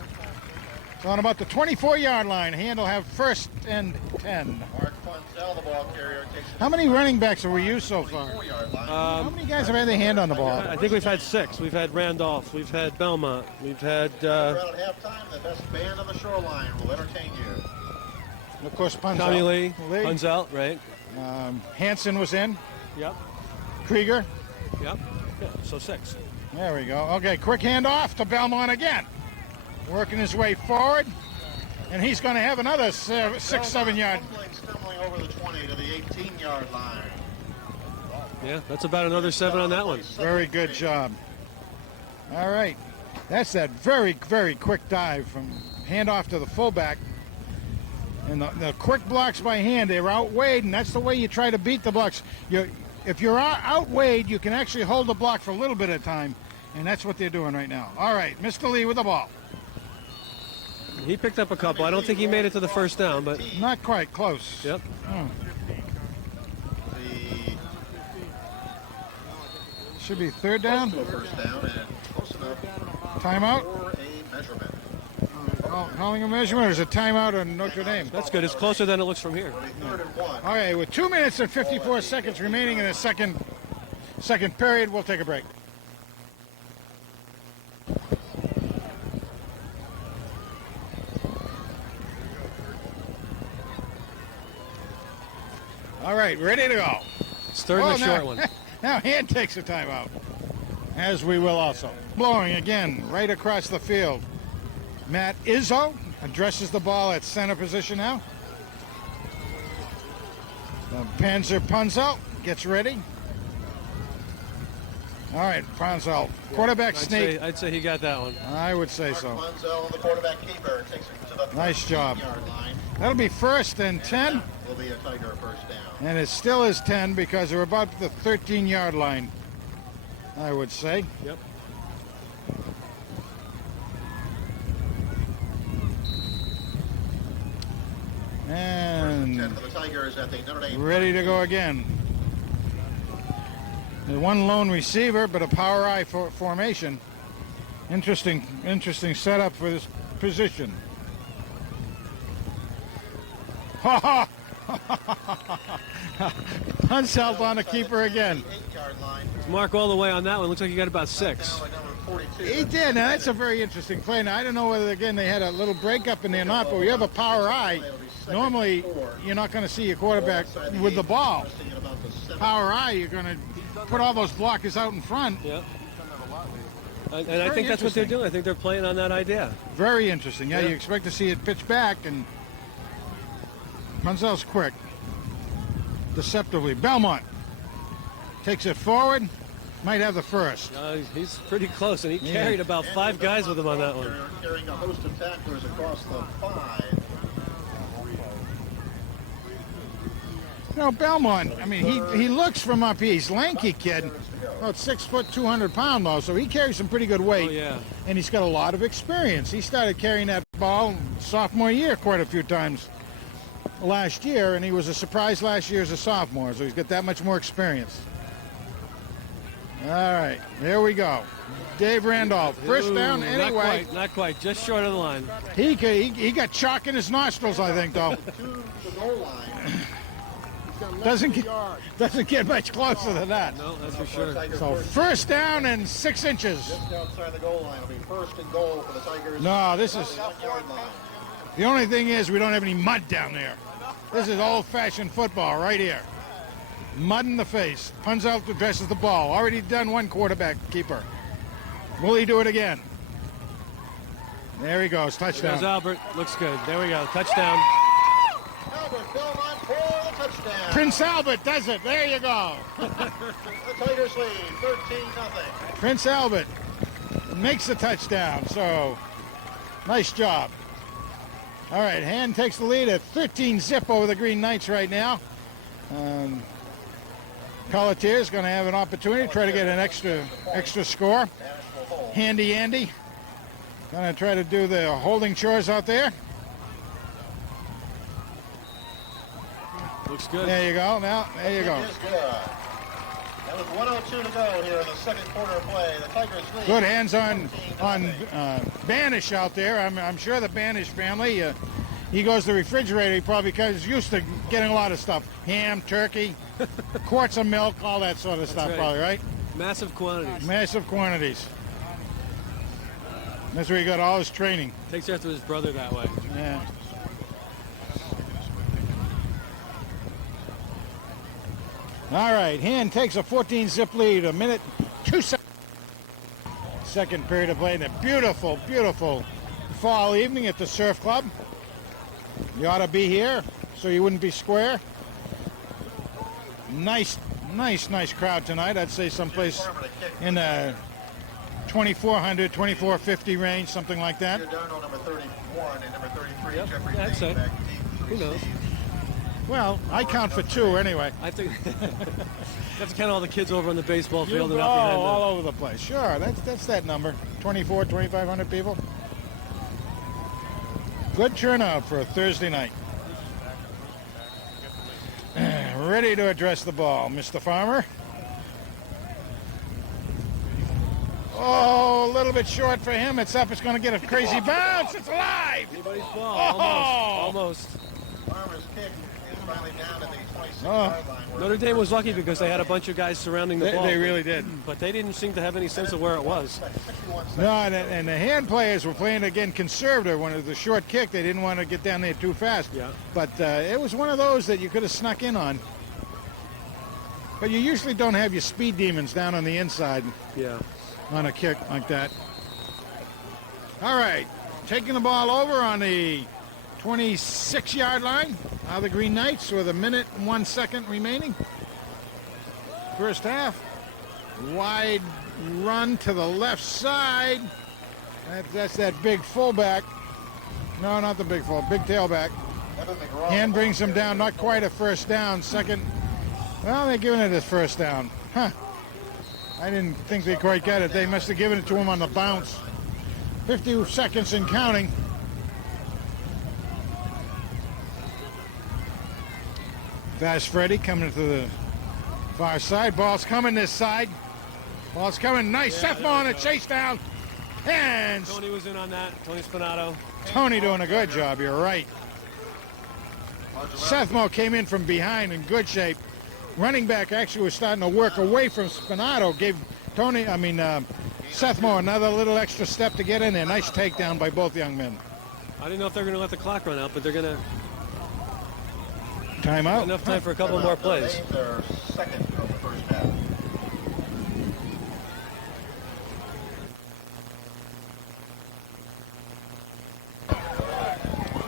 So on about the 24-yard line, Hand will have 1st and 10. Mark Punzell, the ball carrier, takes How many running backs have we used so far? 4-yard line. How many guys have had their hand on the ball? I think we've had 6. We've had Randolph. We've had Belmont. We've had... Around at halftime, the best band on the shoreline will entertain you. Of course, Punzelt. Tommy Lee. Punzelt, right? Hansen was in. Yep. Krieger. Yep. Yeah, so 6. There we go. Okay, quick handoff to Belmont again. Working his way forward. And he's going to have another 6-7 yard. Stumbling over the 20 to the 18-yard line. Yeah, that's about another 7 on that one. Very good job. All right. That's that very, very quick dive from handoff to the fullback. And the quick blocks by hand, they're outweighed, and that's the way you try to beat the blocks. If you're outweighed, you can actually hold the block for a little bit of time, and that's what they're doing right now. All right, Mr. Lee with the ball. He picked up a couple. I don't think he made it to the first down, but... Not quite close. Yep. Oh. Should be 3rd down. First down and close enough Timeout. for a measurement. Calling a measurement, or is it timeout on Notre Dame? That's good. It's closer than it looks from here. 3rd and 1. Okay, with 2 minutes and 54 seconds remaining in the second period, we'll take a break. All right, ready to go. It's 3rd and a short one. Now Hand takes a timeout, as we will also. Blowing again right across the field. Matt Izzo addresses the ball at center position now. Panzer Punzelt gets ready. All right, Punzelt. Quarterback sneak. I'd say he got that one. I would say so. Punzell, the quarterback keeper, takes it to the Nice job. 13-yard line. That'll be 1st and 10. Will be a Tiger first down. And it still is 10 because they're about the 13-yard line, I would say. Yep. And 10 for the Tigers at the Notre Dame. ready to go again. There's one lone receiver, but a power I formation. Interesting setup for this position. Ha ha! Punzelt on the keeper again. 8-yard line. Mark all the way on that one. Looks like he got about 6. Down by number 42. He did. Now that's a very interesting play. Now I don't know whether again they had a little breakup in there or not, but we have a power eye. Normally you're not going to see your quarterback with the ball. Power eye, you're going to put all those blockers out in front. Yeah. And I think that's what they're doing. I think they're playing on that idea. Very interesting. Yeah, Yeah. you expect to see it pitch back, and Punzelt's quick. Deceptively. Belmont takes it forward. might have the first. He's pretty close, and he carried about 5 guys with him on that one. Carrying a host of tacklers across the 5. No, Belmont, I mean, he looks from up here. He's lanky kid, about 6 foot, 200 pound though, so he carries some pretty good weight. Oh, yeah. And he's got a lot of experience. He started carrying that ball sophomore year quite a few times last year, and he was a surprise last year as a sophomore, so he's got that much more experience. All right, here we go. Dave Randolph, first down anyway. Not quite, just short of the line. He got chalk in his nostrils, I think, though. To the goal line. Doesn't get much closer than that. No, that's for sure. So first down and 6 inches. Just outside the goal line. It'll be first and goal for the Tigers. No, this is... 1-yard line. The only thing is we don't have any mud down there. This is old-fashioned football right here. Mud in the face. Punzeldt addresses the ball. Already done one quarterback keeper. Will he do it again? There he goes. Touchdown. There's Albert. Looks good. There we go. Touchdown. Albert Belmont for the touchdown. Prince Albert does it. There you go. The Tigers lead 13-0. Prince Albert makes the touchdown. So, nice job. All right, Hand takes the lead at 13-0 over the Green Knights right now. Pelletier going to have an opportunity to try to get an extra score. Handy Andy going to try to do the holding chores out there. Looks good. There you go. Now, there you go. It is good. And with 1:02 to go here in the second quarter of play, the Tigers lead. Good hands on Banish out there. I'm sure the Banish family, he goes to the refrigerator. He probably because he's used to getting a lot of stuff. Ham, turkey, quarts of milk, all that sort of stuff, right. probably, right? Massive quantities. Massive quantities. That's where he got all his training. Takes after his brother that way. Yeah. All right, Hand takes a 14-0 lead, a minute, 2 seconds. Second period of play in a beautiful, beautiful fall evening at the Surf Club. You ought to be here, so you wouldn't be square. Nice crowd tonight. I'd say someplace in the 2,400, 2,450 range, something like that. You're down on number 31 and number 33, Yep, Jeffrey that's Dane it. back deep. Who knows? Well, I count for 2 anyway. I think you have to count all the kids over on the baseball field and Oh, out behind all them. over the place. Sure, that's that number. 24, 2,500 people. Good turnout for a Thursday night. Ready to address the ball, Mr. Farmer. Oh, a little bit short for him. It's up. It's going to get a crazy bounce. It's alive. Anybody's ball. Almost. Farmer's kick is finally down at the 26-yard line. Notre Dame was lucky because they had a bunch of guys surrounding the ball. They really did. But they didn't seem to have any sense of where it was. No, and the Hand players were playing again conservative. When it was a short kick, they didn't want to get down there too fast. Yeah. But it was one of those that you could have snuck in on. But you usually don't have your speed demons down on the inside Yeah. on a kick like that. All right, taking the ball over on the 26-yard line are the Green Knights with a minute and 1 second remaining. First half. Wide run to the left side. That's that big fullback. No, not the big full, big tailback. Hand brings him down, not quite a first down. Second, well, they're giving it a first down. Huh. I didn't think they quite got it. They must have given it to him on the bounce. 50 seconds and counting. Fast Freddy coming to the far side. Ball's coming this side. Ball's coming. Nice. Yeah, Sethmo on a chase down. And Tony was in on that. Tony Spinato. Tony doing a good job. You're right. Sethmo came in from behind in good shape. Running back actually was starting to work away from Spinato. Gave Sethmo another little extra step to get in there. Nice takedown by both young men. I didn't know if they're going to let the clock run out, but they're going to Timeout. enough time for a couple more plays. Their second of the first half.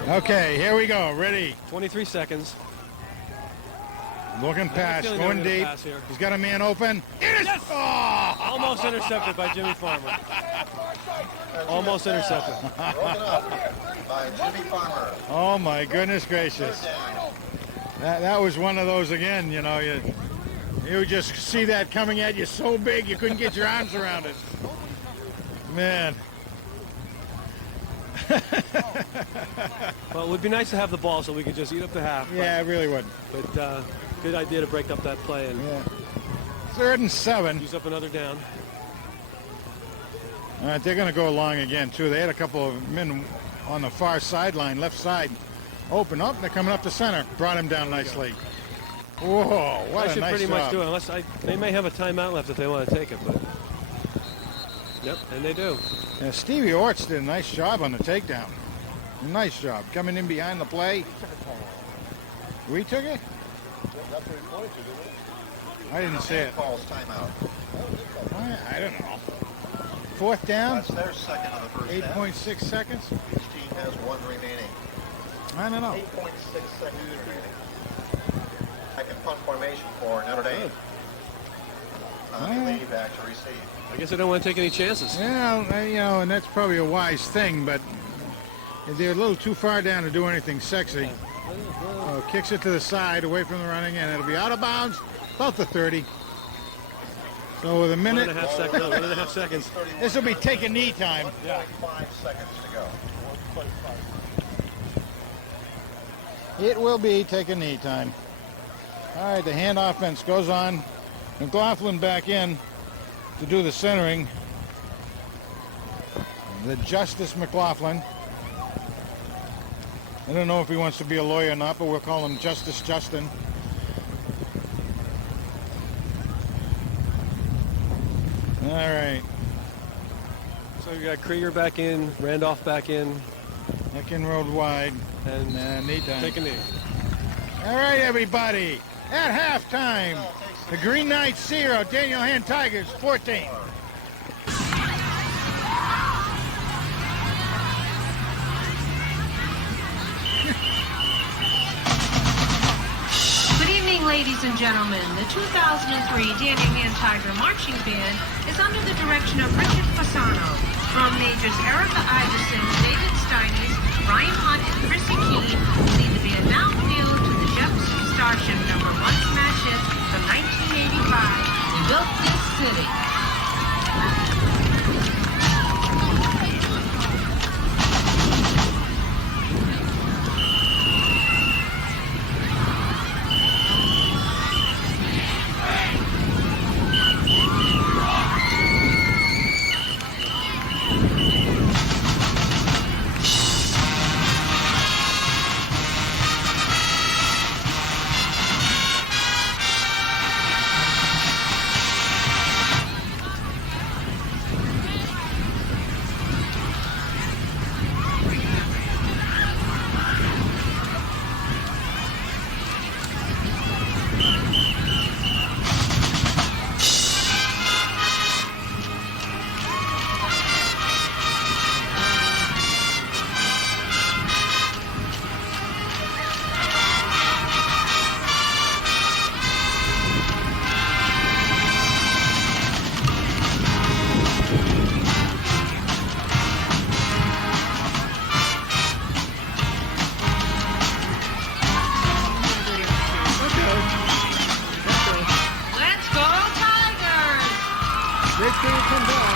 Okay, here we go. Ready. 23 seconds. Looking pass, feeling going they're gonna deep. pass here. He's got a man open. Yes! Oh! Almost intercepted by Jimmy Farmer. Almost intercepted. Broken up by Jimmy Farmer. Oh my goodness gracious. That was one of those again, you know, you just see that coming at you so big you couldn't get your arms around it. Man. Well, it would be nice to have the ball so we could just eat up the half. Yeah, it really would. But good idea to break up that play and Yeah. 3rd and 7. use up another down. All right, they're going to go long again, too. They had a couple of men on the far sideline, left side, open up. They're coming up the center. Brought him down nicely. Whoa, what That a should nice pretty much job. do it. Unless they may have a timeout left if they want to take it, but yep, and they do. Yeah, Stevie Orts did a nice job on the takedown. Nice job. Coming in behind the play. We took it? I didn't see it. Calls timeout. I don't know. 4th down, That's their second of the first half. 8.6 seconds. Each team has one remaining. I don't know. 8.6 seconds remaining. Second punt formation for Notre Dame. Lead back to receive. I guess they don't want to take any chances. Yeah, you know, and that's probably a wise thing, but they're a little too far down to do anything sexy. Kicks it to the side, away from the running, and it'll be out of bounds, about the 30. So with a minute, 1.5 seconds. this will be take a knee time. 1.5 seconds to go. It will be take a knee time. All right, the hand offense goes on. McLaughlin back in to do the centering. The Justice McLaughlin. I don't know if he wants to be a lawyer or not, but we'll call him Justice Justin. All right. So you got Krieger back in, Randolph back in, Neck in road wide. and Knee time. take a knee. All right, everybody. At halftime, the Green Knights 0, Daniel Hand Tigers 14. Good evening, ladies and gentlemen. The 2003 Daniel Hand Tiger Marching Band is under the direction of Richard Fasano. From Majors Erica Iverson, David Steines, Ryan Hunt, and Chrissy Keene, lead the band now field to the Jefferson Starship No. 1 smash hit from 1985, We Built This City. Let's go, Tigers! Great thing to come back.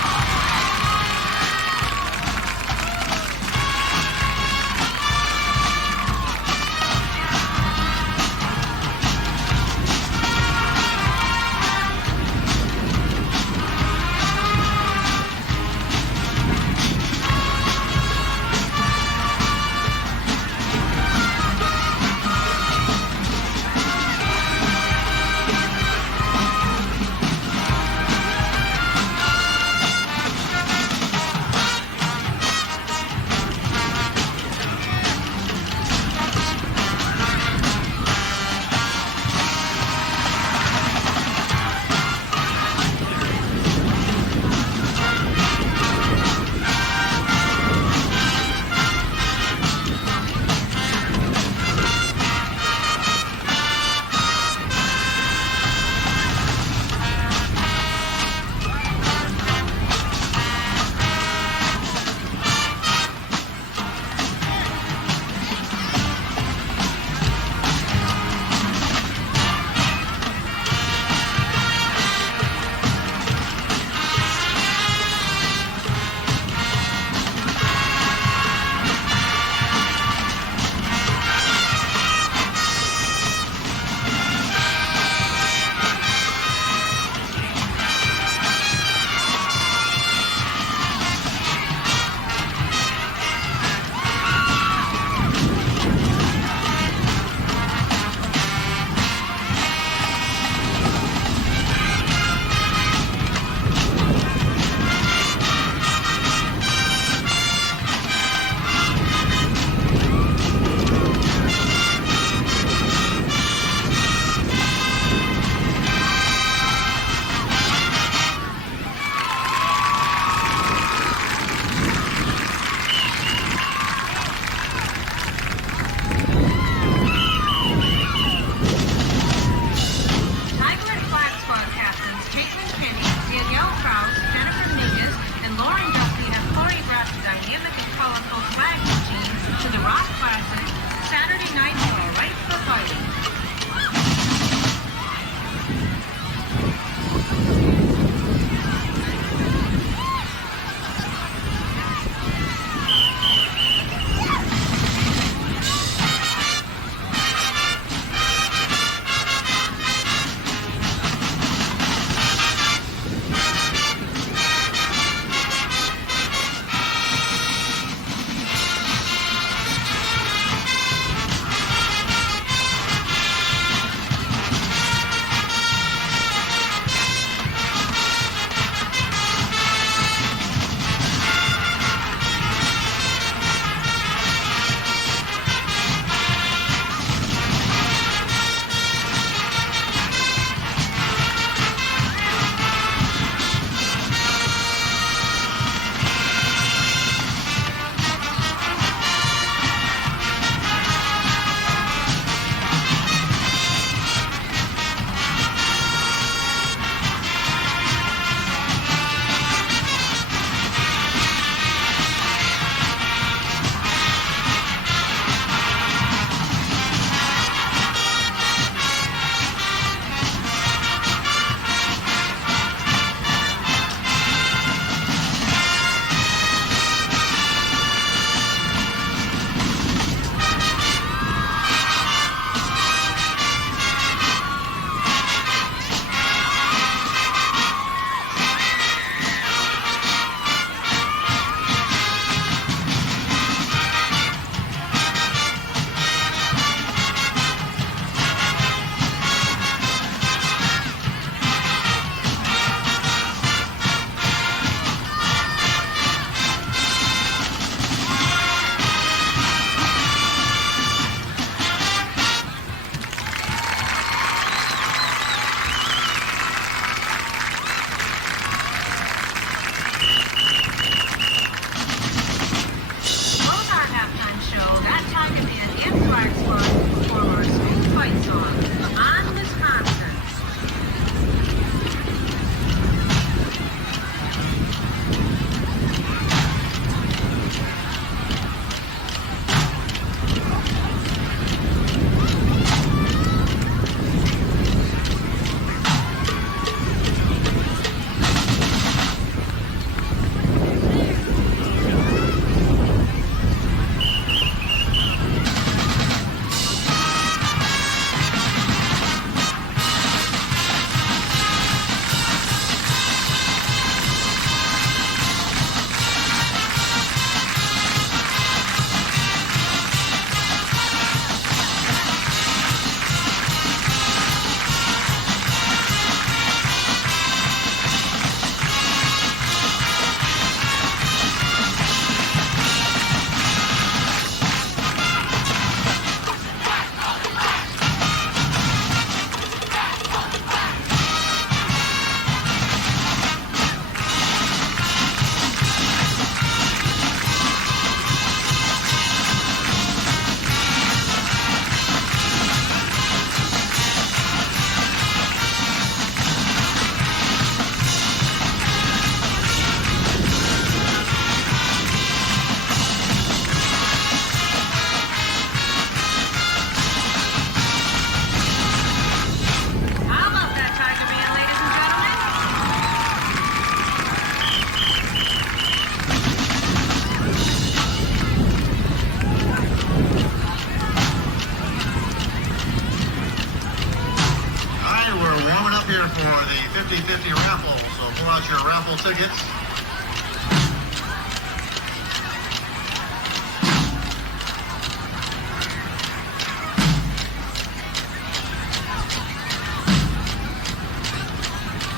your raffle tickets.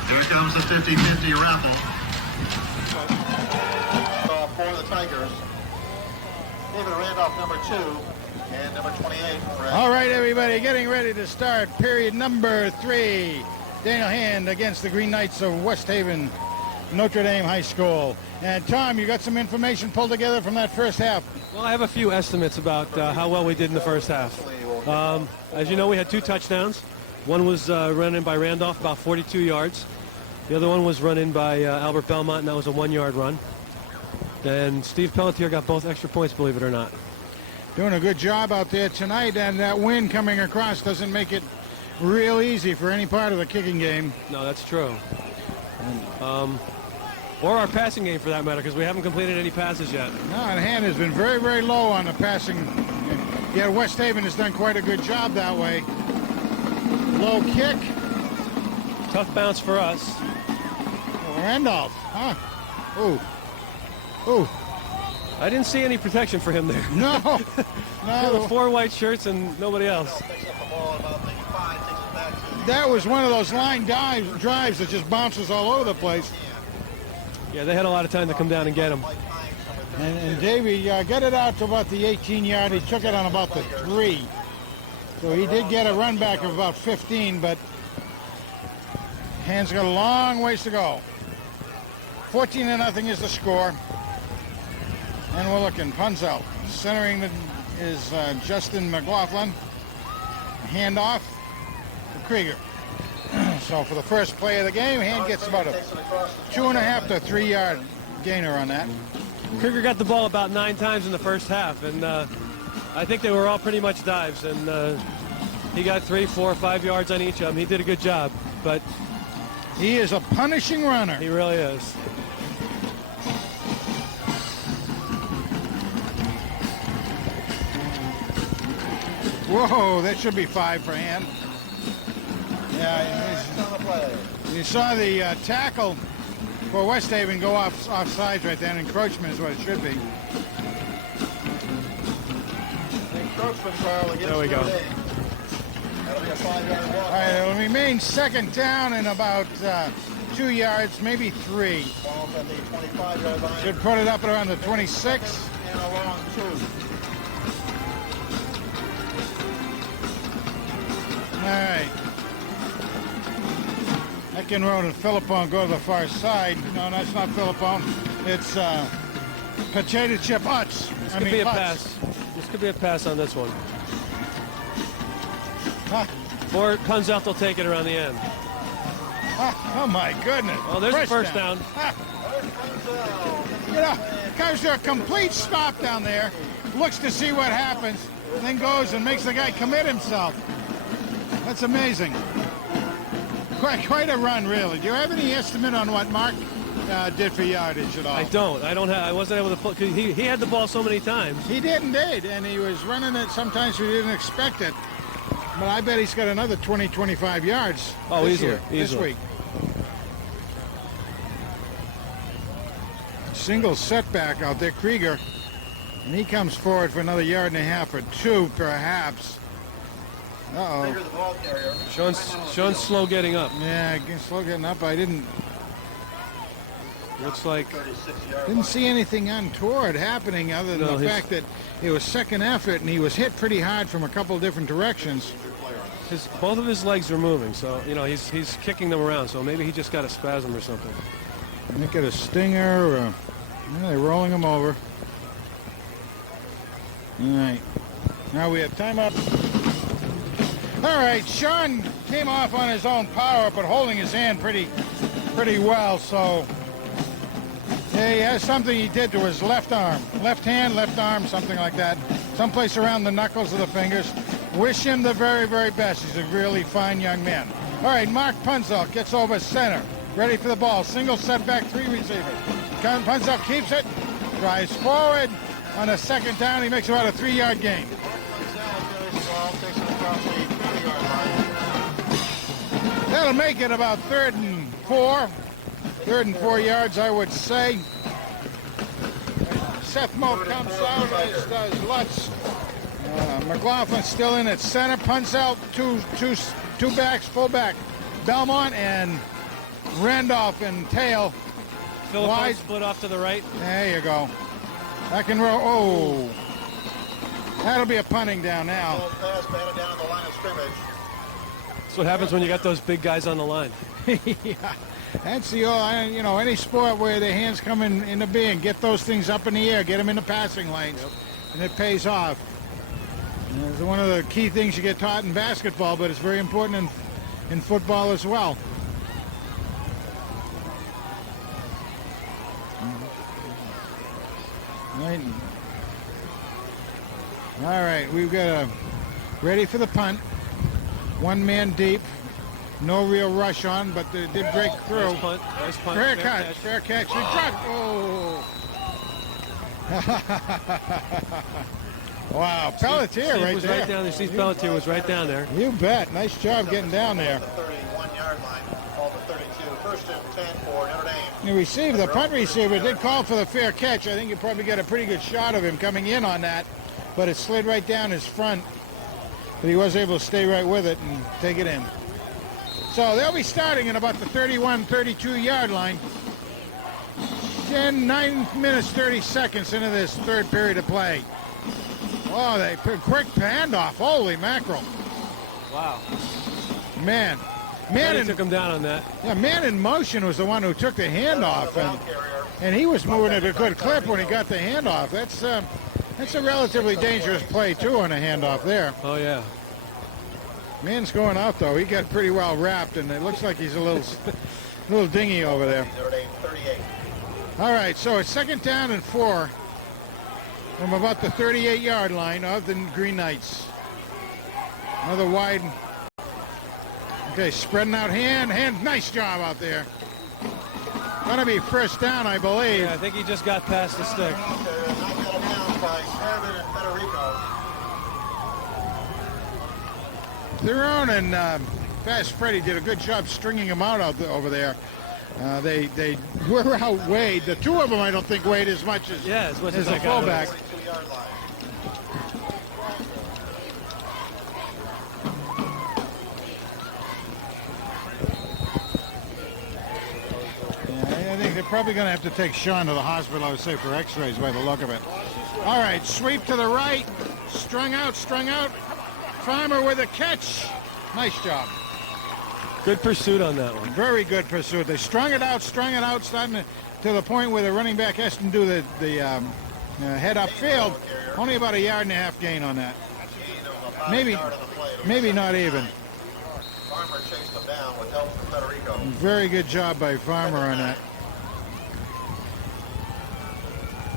Here comes the 50-50 raffle. For the Tigers, David Randolph, number 2, and number 28. All right, everybody, getting ready to start period number 3. Daniel Hand against the Green Knights of West Haven, Notre Dame High School. And Tom, you got some information pulled together from that first half. Well, I have a few estimates about how well we did in the first half. As you know, we had 2 touchdowns. One was run in by Randolph, about 42 yards. The other one was run in by Albert Belmont, and that was a 1-yard run. And Steve Pelletier got both extra points, believe it or not. Doing a good job out there tonight, and that wind coming across doesn't make it real easy for any part of the kicking game. No, that's true. Or our passing game, for that matter, because we haven't completed any passes yet. No, and Hand has been very, very low on the passing. Yeah, West Haven has done quite a good job that way. Low kick. Tough bounce for us. Randolph, huh? Ooh. Ooh. I didn't see any protection for him there. No. There were 4 white shirts and nobody else. That was one of those line drives that just bounces all over the place. Yeah, they had a lot of time to come down and get him. And Davey got it out to about the 18-yard. He took it on about the 3. So he did get a run back of about 15, but Hand's got a long ways to go. 14-0 is the score. And we're looking, Punzel. Centering is Justin McLaughlin. Handoff to Krieger. So for the first play of the game, Hand gets about a 2.5 to 3-yard gainer on that. Krieger got the ball about 9 times in the first half, and I think they were all pretty much dives, and he got 3, 4, 5 yards on each of them. He did a good job, but he is a punishing runner. He really is. Whoa, that should be 5 for Hand. Yeah, you saw the tackle for West Haven go offsides right there. Encroachment is what it should be. Encroachment foul against There we go. That'll be a 5-yard walk. All right, it'll remain second down in about 2 yards, maybe 3. Ball's at the 25-yard line. Should put it up at around the 26. And a long 2. All right. Eckenrode and Philippone go to the far side. No, that's not Philippone. It's Potato Chip Utz. This could be a pass. This could be a pass on this one. Huh. Or Punzelt will take it around the end. Oh my goodness. Oh, there's the first down. You know, comes to a complete stop down there, looks to see what happens, then goes and makes the guy commit himself. That's amazing. Quite a run, really. Do you have any estimate on what Mark did for yardage at all? I don't. I wasn't able to put. He had the ball so many times. He did indeed, and he was running it sometimes we didn't expect it. But I bet he's got another 20, 25 yards. Oh, this easily. year, this week. Single setback out there, Krieger, and he comes forward for another 1.5 yards or 2, perhaps. Uh-oh. Sean's slow getting up. Yeah, slow getting up. I didn't Looks like didn't see anything untoward happening other than the fact that it was second effort and he was hit pretty hard from a couple different directions. Both of his legs are moving, so you know he's kicking them around. So maybe he just got a spasm or something. Make it a stinger. Yeah, they're rolling him over. All right. Now we have timeout. All right, Sean came off on his own power, but holding his hand pretty well. So yeah, he has something he did to his left arm, left hand, left arm, something like that. Someplace around the knuckles of the fingers. Wish him the very, very best. He's a really fine young man. All right, Mark Punzel gets over center, ready for the ball. Single setback, 3 receivers. Punzel keeps it, drives forward on a second down. He makes about a 3-yard gain. That'll make it about 3rd and 4. 3rd and 4 yards, I would say. Seth Moe comes out, as does Lutz. McLaughlin still in at center, punts out two backs, fullback. Belmont and Randolph and Tail. Philippine split off to the right. There you go. Back and roll. Oh. That'll be a punting down now. Pass batted down the line of scrimmage. That's what happens when you got those big guys on the line. Yeah. That's the, you know, any sport where the hands come in the being, get those things up in the air, get them in the passing lanes, and it pays off. And it's one of the key things you get taught in basketball, but it's very important in football as well. Right. All right, we've got ready for the punt. One man deep. No real rush on, but they did break through. Nice punt. Nice punt. Fair catch. Fair catch. He dropped. Oh. Wow. Pelletier Steve right was there. right down there. Steve Pelletier was right down there. You bet. Nice job getting down there. The 31-yard line, called the 32. 1st and 10 for Notre Dame. The punt receiver did call for the fair catch. I think you probably got a pretty good shot of him coming in on that, but it slid right down his front. But he was able to stay right with it and take it in. So they'll be starting at about the 31, 32-yard line. 9 minutes, 30 seconds into this 3rd period of play. Oh, they put quick handoff. Holy mackerel. Wow. Man Took him down on that. Yeah, man in motion was the one who took the handoff, and he was moving at a good clip when he got the handoff. That's a relatively dangerous play too on a handoff there. Oh yeah. Man's going out though. He got pretty well wrapped, and it looks like he's a little dingy over there. Notre Dame 38. All right, so it's 2nd down and 4 from about the 38-yard line of the Green Knights. Another wide. Okay, spreading out hand. Nice job out there. Gonna be 1st down, I believe. Yeah, I think he just got past the stick. Knocked it down by Sherman and Federico. Theron and Fast Freddy did a good job stringing him out over there. They were outweighed. The two of them, I don't think, weighed as much as as the fullback. 42-yard line. Yeah, I think they're probably going to have to take Sean to the hospital, I would say, for x-rays by the look of it. All right, sweep to the right. Strung out. Farmer with a catch. Nice job. Good pursuit on that one. Very good pursuit. They strung it out, starting to the point where the running back has to do the head upfield. Only about 1.5 yard gain on that. Maybe not even. Farmer chased him down with help from Federico. Very good job by Farmer on that.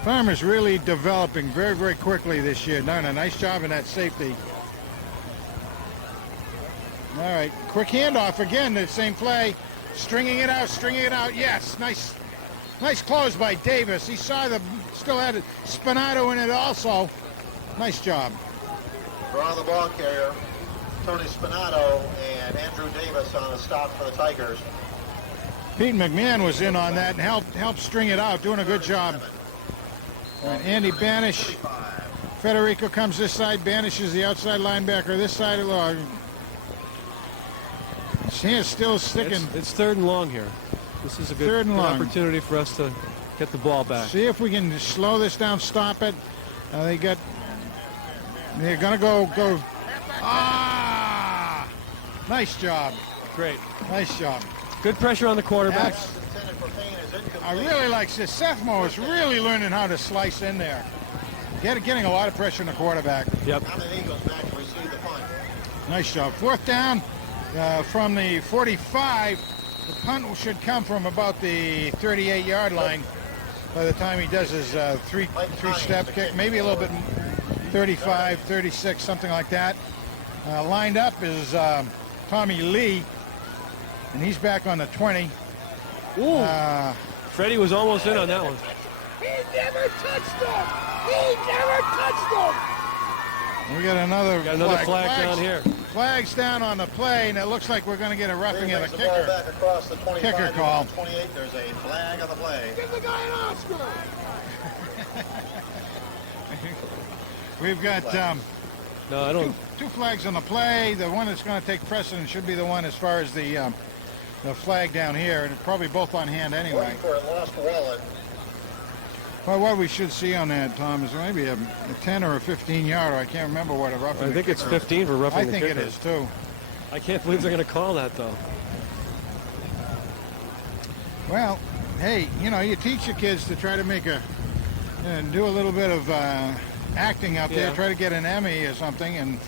Farmer's really developing very, very quickly this year. Done a nice job in that safety. All right, quick handoff again, the same play. Stringing it out, yes. Nice close by Davis. He saw still had Spinato in it also. Nice job. Draw the ball carrier. Tony Spinato and Andrew Davis on a stop for the Tigers. Pete McMahon was in on that and helped string it out, doing a good job. Andy Banish. Federico comes this side. Banish is the outside linebacker this side of the his hand's still sticking. It's 3rd and long here. This is a good opportunity for us to get the ball back. See if we can slow this down, stop it. They're gonna go. Nice job. Great. Nice job. Good pressure on the quarterback. I really like this. Seth Moe is really learning how to slice in there. Getting a lot of pressure on the quarterback. Yep. Now the Eagles back to receive the punt. Nice job. 4th down from the 45. The punt should come from about the 38-yard line by the time he does his three-step kick. Maybe a little bit 35, 36, something like that. Lined up is Tommy Lee, and he's back on the 20. Ooh. Freddie was almost in on that one. He never touched him! We got Got another flag down here. Flags down on the play, and it looks like we're going to get a roughing of the The ball kicker. back across the 25 Kicker to call. 28. There's a flag on the play. Give the guy an Oscar. We've got No, I don't. two flags on the play. The one that's going to take precedent should be the one as far as the flag down here, and it's probably both on hand anyway. Waiting for a lost wallet. Well, what we should see on that, Tom, is maybe a 10 or a 15 yarder. I can't remember what a roughing. I the think it's kicker. 15 for roughing I the think kicker. it is too. I can't believe they're going to call that though. Well, hey, you know, you teach your kids to try to make do a little bit of acting out there, Yeah. try to get an Emmy or something, and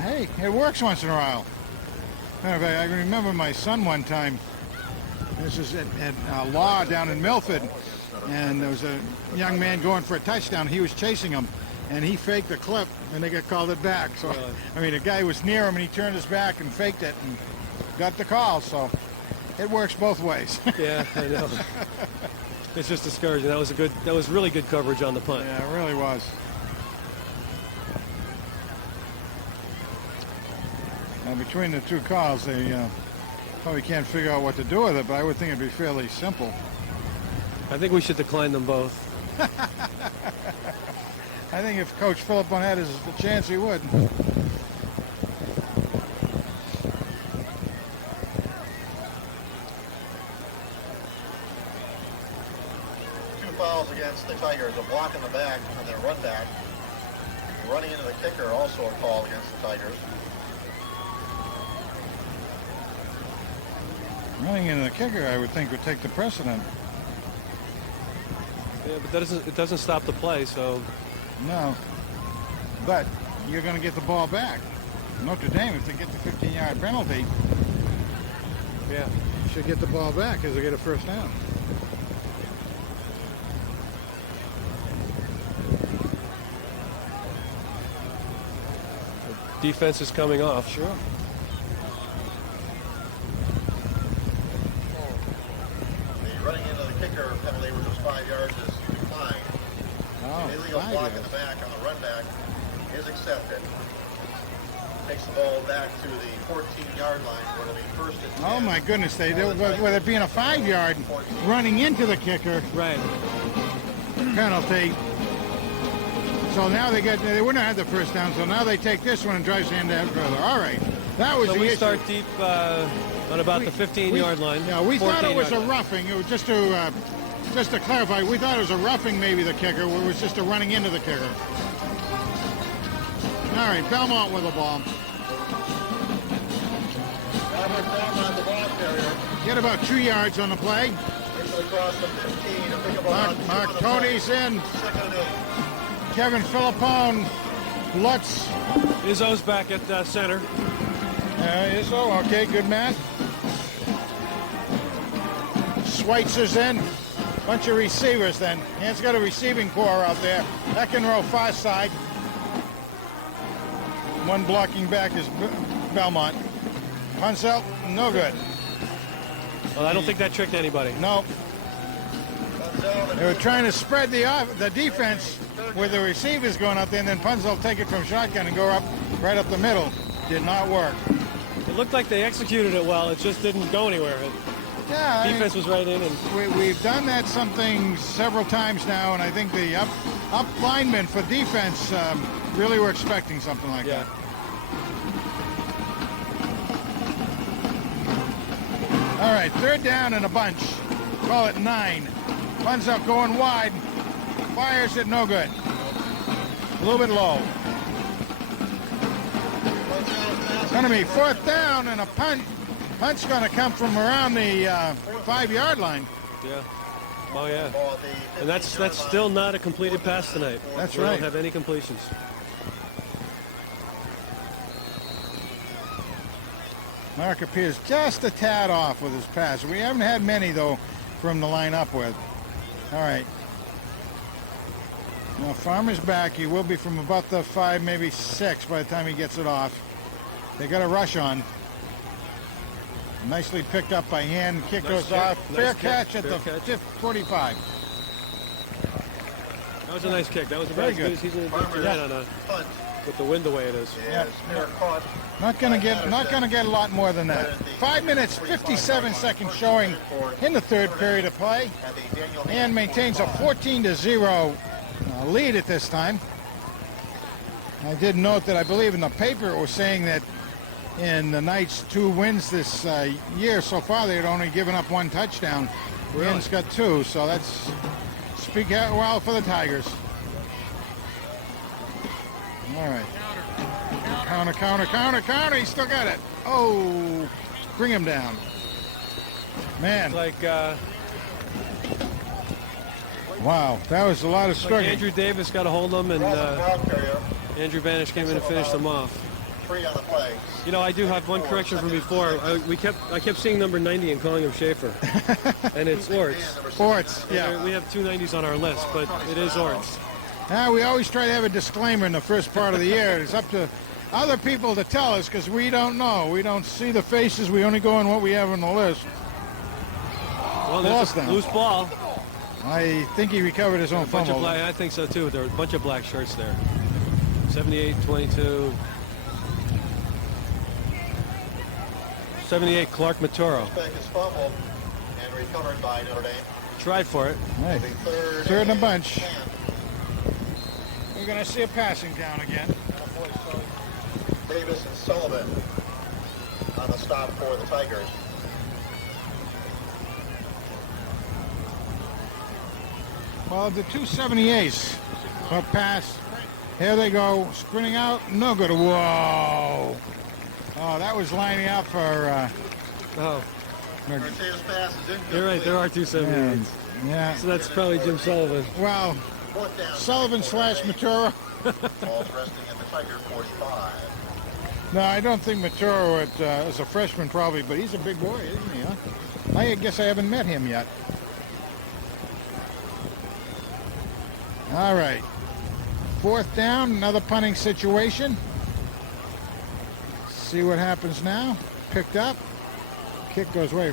hey, it works once in a while. Matter of fact, I remember my son one time. This is at law down in Milford, and there was a young man going for a touchdown. He was chasing him, and he faked the clip, and they got called it back. So, Really? I mean, the guy was near him, and he turned his back and faked it, and got the call. So, it works both ways. Yeah, I know. It's just discouraging. That was really good coverage on the punt. Yeah, it really was. Now, between the two calls, they probably can't figure out what to do with it, but I would think it'd be fairly simple. I think we should decline them both. I think if Coach Philip had his chance, he would. Fouls against the Tigers, a block in the back on their run back. Running into the kicker, also a call against the Tigers. Running into the kicker, I would think, would take the precedent. Yeah, but it doesn't stop the play. So No. But you're going to get the ball back. Notre Dame, if they get the 15-yard penalty, yeah, should get the ball back because they get a first down. defense is coming off. Sure. The running into the kicker penalty, which was 5 yards, is declined. Oh, The illegal 5 block in yards. the back on the run back is accepted. Takes the ball back to the 14-yard line where it'll be first and 10. Oh my goodness! With it being a 5-yard running into the kicker Right. penalty. So now they wouldn't have had the first down. So now they take this one and drive Sandown further. All right, that was So the we issue. start deep on about the 15-yard line. Yeah, we thought it was a 14-yard line. roughing. It was just to clarify. We thought it was a roughing, maybe the kicker. It was just a running into the kicker. All right, Belmont with the ball. Robert Belmont, the ball carrier. Get about 2 yards on the play. Initially crossed the 15 to pick up about Mark Tony's in. Second and 8. Kevin Philippone. Lutz. Izzo's back at center. Izzo, okay, good man. Schweitzer's in. Bunch of receivers then. Hans got a receiving core out there. Eckenrow far side. One blocking back is Belmont. Punzel, no good. Well, I don't think that tricked anybody. No. They were trying to spread the defense with the receivers going up there, and then Punzel take it from shotgun and go up right up the middle. Did not work. It looked like they executed it well. It just didn't go anywhere. Yeah, I mean, Defense was right in, and we've done that something several times now, and I think the up linemen for defense really were expecting something like yeah. that. All right, third down and a bunch. Call it 9. Punzel going wide. Fires it, no good. A little bit low. Going to be fourth down and a punt. Punt's going to come from around the 5-yard line. Yeah. Oh, yeah. And that's still not a completed pass tonight. That's we right. don't have any completions. Mark appears just a tad off with his pass. We haven't had many, though, from the line up with. All right. Now, Farmer's back. He will be from about the 5, maybe 6 by the time he gets it off. They got a rush on. Nicely picked up by hand. Kick Nice goes kick. off. Nice Fair kick. catch at Fair the catch. 45. That was a nice kick. That was Very about as good good. as he's going to do tonight on a Punt. with the wind the way it is. Yes, near caught. Not gonna get a lot more than that. 5 minutes, 57 seconds showing in the third period of play. And maintains a 14-0 lead at this time. I did note that I believe in the paper it was saying that in the Knights' 2 wins this year so far, they had only given up 1 touchdown. Really? Ian's got 2, so that's speak out well for the Tigers. All right. Counter. He still got it. Oh, bring him down. Man. Like Wow, that was a lot of struggling. Andrew Davis got a hold of him, and Andrew Banish came in and finished them off. 3 on the play. You know, I do have one correction from before. I kept seeing number 90 and calling him Schaefer, and it's Orts. Orts, yeah. We have 2 90s on our list, but it is Orts. We always try to have a disclaimer in the first part of the year. It's up to other people to tell us because we don't know. We don't see the faces. We only go on what we have on the list. Well, there's a loose ball. I think he recovered his own fumble. I think so too. There were a bunch of black shirts there. 78-22. 78 Clark Maturo. Back is fumbled and recovered by Notre Dame. Tried for it. Right. Third and a bunch. We're going to see a passing down again. Davis and Sullivan on the stop for the Tigers. Well, the 278s a pass. Here they go, sprinting out, no good. Whoa! Oh, that was lining up for. Martinez pass is incomplete. You're right. There are 278s. Yeah. So that's probably Jim Sullivan. Well, Sullivan / Maturo. Ball's resting at the Tiger 45. No, I don't think Maturo is a freshman probably, but he's a big boy, isn't he? Huh? I guess I haven't met him yet. All right. 4th down, another punting situation. See what happens now. Picked up. Kick goes way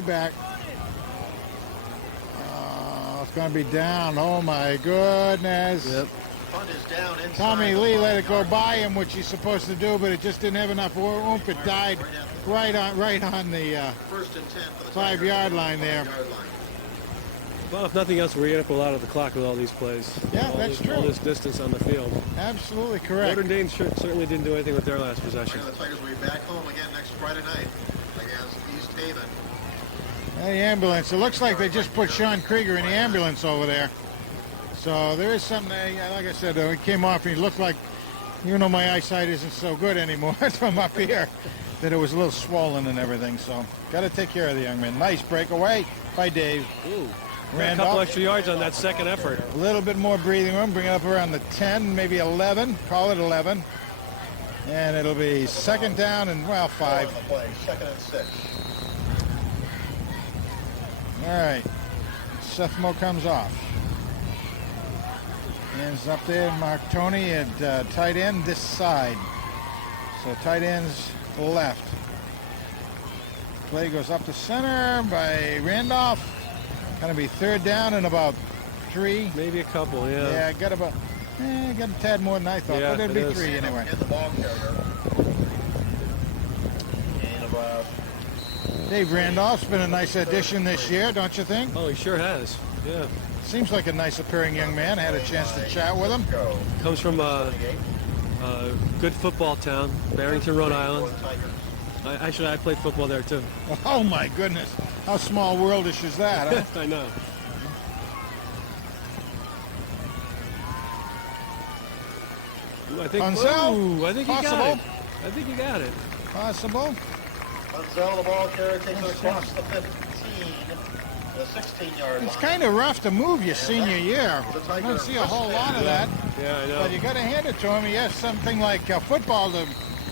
back. Oh, it's going to be down. Oh, my goodness. Yep. Punt is down inside. Tommy Lee let it go by him, which he's supposed to do, but it just didn't have enough oomph. It died right on the First and 10 for the 5-yard line there. Well, if nothing else, we're getting up a lot of the clock with all these plays. Yeah, that's true. All this distance on the field. Absolutely correct. Notre Dame certainly didn't do anything with their last possession. The Tigers will be back home again next Friday night against East Haven. The ambulance. It looks like they just put Sean Krieger in the ambulance over there. So there is something, like I said, he came off and he looked like, even though my eyesight isn't so good anymore from up here, that it was a little swollen and everything. So got to take care of the young man. Nice breakaway by Dave. Ooh. Ran a couple up. extra yards on that second effort. A little bit more breathing room, bring it up around the 10, maybe 11, call it 11. And it'll be 2nd down and, well, 5. Play, 2nd and 6. All right, Seth Moe comes off. Hands up there, Mark Tony at tight end this side. So tight end's left. Play goes up the center by Randolph. Going to be 3rd down and about 3. Maybe a couple, yeah. Yeah, got a tad more than I thought, Yeah, but it'll be it is. 3 anyway. And the ball carrier. Gain of Dave Randolph's been a nice addition this year, don't you think? Oh, he sure has. Yeah. Seems like a nice appearing young man. I had a chance to chat with him. Comes from a good football town, Barrington, Rhode Island. Actually, I played football there too. Oh my goodness, how small worldish is that, huh? I know. Ooh, I think Ansel? I think he got Possible? it. I think he got it. Possible. Unzel, the ball carrier, takes it across the 15, the 16-yard line. It's kind of rough to move your senior year. I don't see a whole lot of that. Yeah, I know. But you got to hand it to him. He has something like football to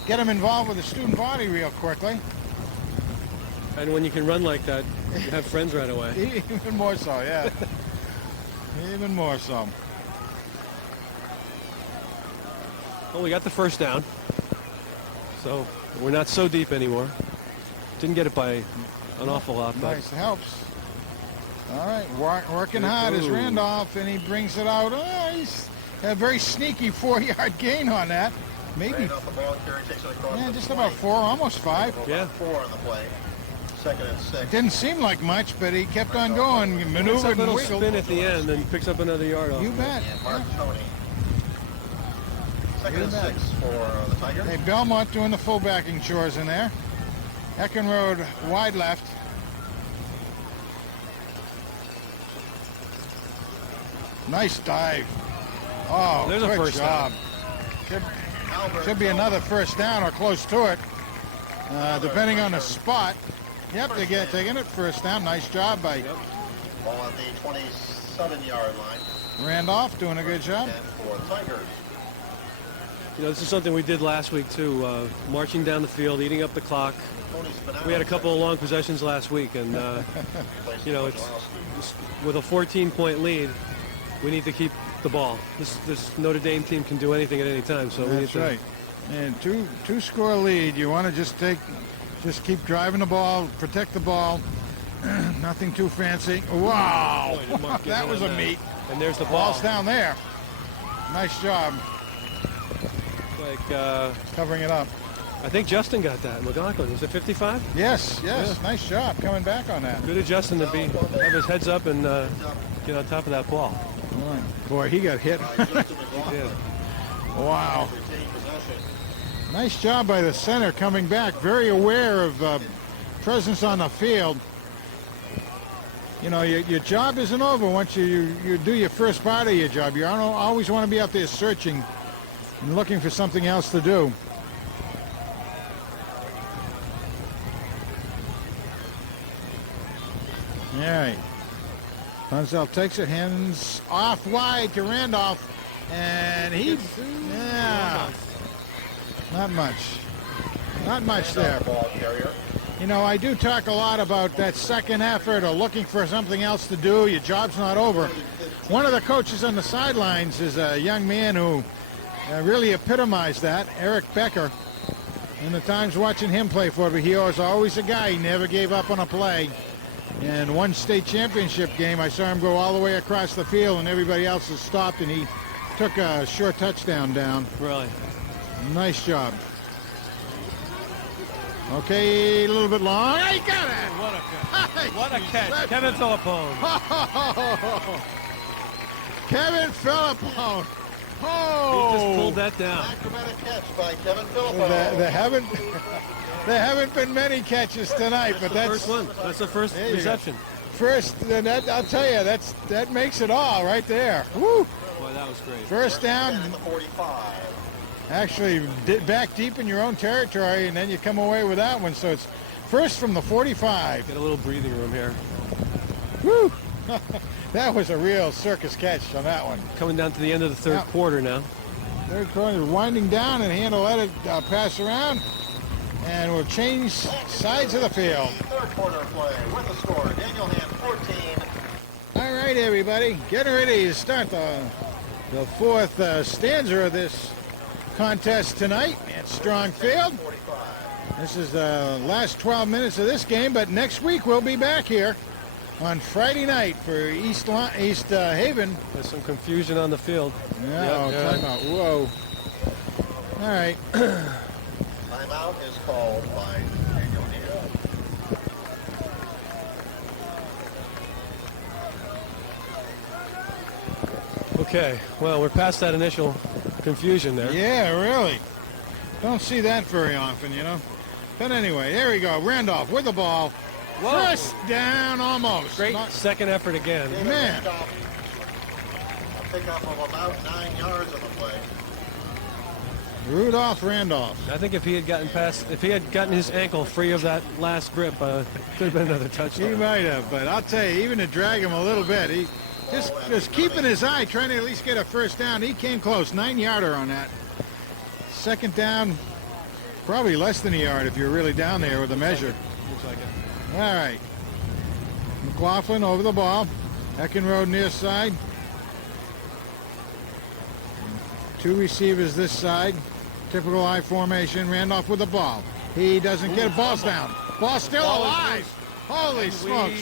get him involved with the student body real quickly. And when you can run like that, you have friends right away. Even more so, yeah. Even more so. Well, we got the 1st down. So we're not so deep anymore. Didn't get it by an awful lot, but Nice, helps. All right, working hard is Randolph, and he brings it out. Oh, A very sneaky 4-yard gain on that. Maybe, Ran off the ball carry, takes it across yeah, the just 20. about 4, almost 5. Yeah. 4 on the play. 2nd and 6. Didn't seem like much, but he kept on going, It's a maneuvered and little wiggled. spin at the end and picks up another yard off. You bet. And Mark Yeah. Tony. 2nd and 6 for the Tigers. Hey, Belmont doing the fullbacking chores in there. Eckenrode wide left. Nice dive. Oh, There's a good first job. Should be another first down or close to it, depending on the spot. Yep, they're taking it first down. Nice job by Ball on the 27-yard line. Randolph, doing a good job. And for the Tigers. You know, this is something we did last week too, marching down the field, eating up the clock. Tony Spinell. We had a couple of long possessions last week, and you know, it's with a 14-point lead, we need to keep the ball. This Notre Dame team can do anything at any time, so we need That's to. right. And two score lead. You want to just keep driving the ball, protect the ball. Nothing too fancy. Wow, Boy, did Mark get that in was on a that. meat. And there's the ball. Ball's down there. Nice job Like covering it up. I think Justin got that. McLaughlin, was it 55? Yes, Yeah. nice job coming back on that. Good of Justin to have his heads up and get on top of that ball. Boy, he got hit. Yeah. Wow. Retain possession. Nice job by the center coming back. Very aware of presence on the field. You know, your job isn't over once you do your first part of your job. You always want to be out there searching and looking for something else to do. All right. Funzel takes it, hands off wide to Randolph, and not much. Not much there. Ball carrier. You know, I do talk a lot about that second effort or looking for something else to do. Your job's not over. One of the coaches on the sidelines is a young man who really epitomized that, Eric Becker. In the times watching him play for me, he was always a guy. He never gave up on a play. And one state championship game, I saw him go all the way across the field, and everybody else has stopped, and he took a short touchdown down. Really. Nice job. Okay, a little bit long. He got it! What a catch. What a catch. Kevin Philippone. Kevin Philippone. He just pulled that down. Acrobatic catch by Kevin Philippone. There haven't been many catches tonight, but that's First one. That's the first There you go. reception. first. I'll tell you, that makes it all right there. Woo! Boy, that was great. First down. At the 45. Actually, back deep in your own territory, and then you come away with that one. So it's first from the 45. Get a little breathing room here. Woo! That was a real circus catch on that one. Coming down to the end of the third quarter now. Third quarter, winding down, and Handle let it pass around, and we'll change sides of the field. Third quarter play with the score. Daniel Hand 14. All right, everybody, getting ready to start the fourth stanza of this contest tonight at Strong Field. 45. This is the last 12 minutes of this game, but next week we'll be back here on Friday night for East Haven. There's some confusion on the field. Yeah, timeout. Whoa. All right. Timeout is called by Daniel Hand. Okay, well, we're past that initial confusion there. Yeah, really. Don't see that very often, you know. But anyway, there we go. Randolph with the ball. Whoa. First down almost. Great Not- second effort again. Man. A pickup of about 9 yards on the play. Rudolph Randolph. I think if he had gotten his ankle free of that last grip, could have been another He touchdown. might have, but I'll tell you, even to drag him a little bit, he just keeping his eye, trying to at least get a first down. He came close, 9-yarder on that. Second down, probably less than a yard if you're really down there with the measure. Looks like it. All right. McLaughlin over the ball. Eckenrode near side. Two receivers this side. Typical I formation. Randolph with the ball. He doesn't get it. Ball's down. Ball still alive. Holy smokes.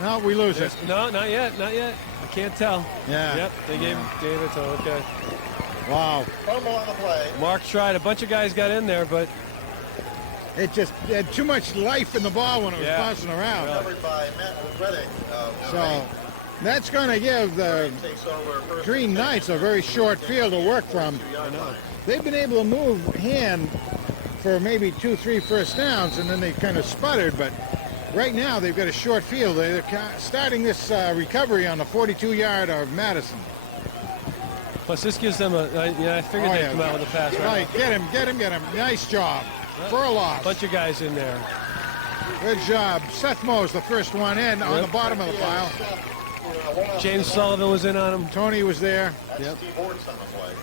No, we lose it. No, not yet, not yet. I can't tell. Yeah. Yep, they gave it to him. Okay. Wow. Fumble on the play. Mark tried. A bunch of guys got in there, but It just had too much life in the ball when it was bouncing around. Covered by Matt Reddick. So that's going to give the Green Knights a very short field to work from. They've been able to move hand for maybe 2, 3 first downs, and then they kind of sputtered, but right now they've got a short field. They're starting this recovery on the 42-yard of Madison. plus this gives them a. I figured they'd come out with a pass. Right, get him. Nice job. For a loss. Bunch of guys in there. Good job. Seth Moe's the first one in on the bottom of the pile. James Sullivan was in on him. Tony was there. Yep. Steve Orts on the play.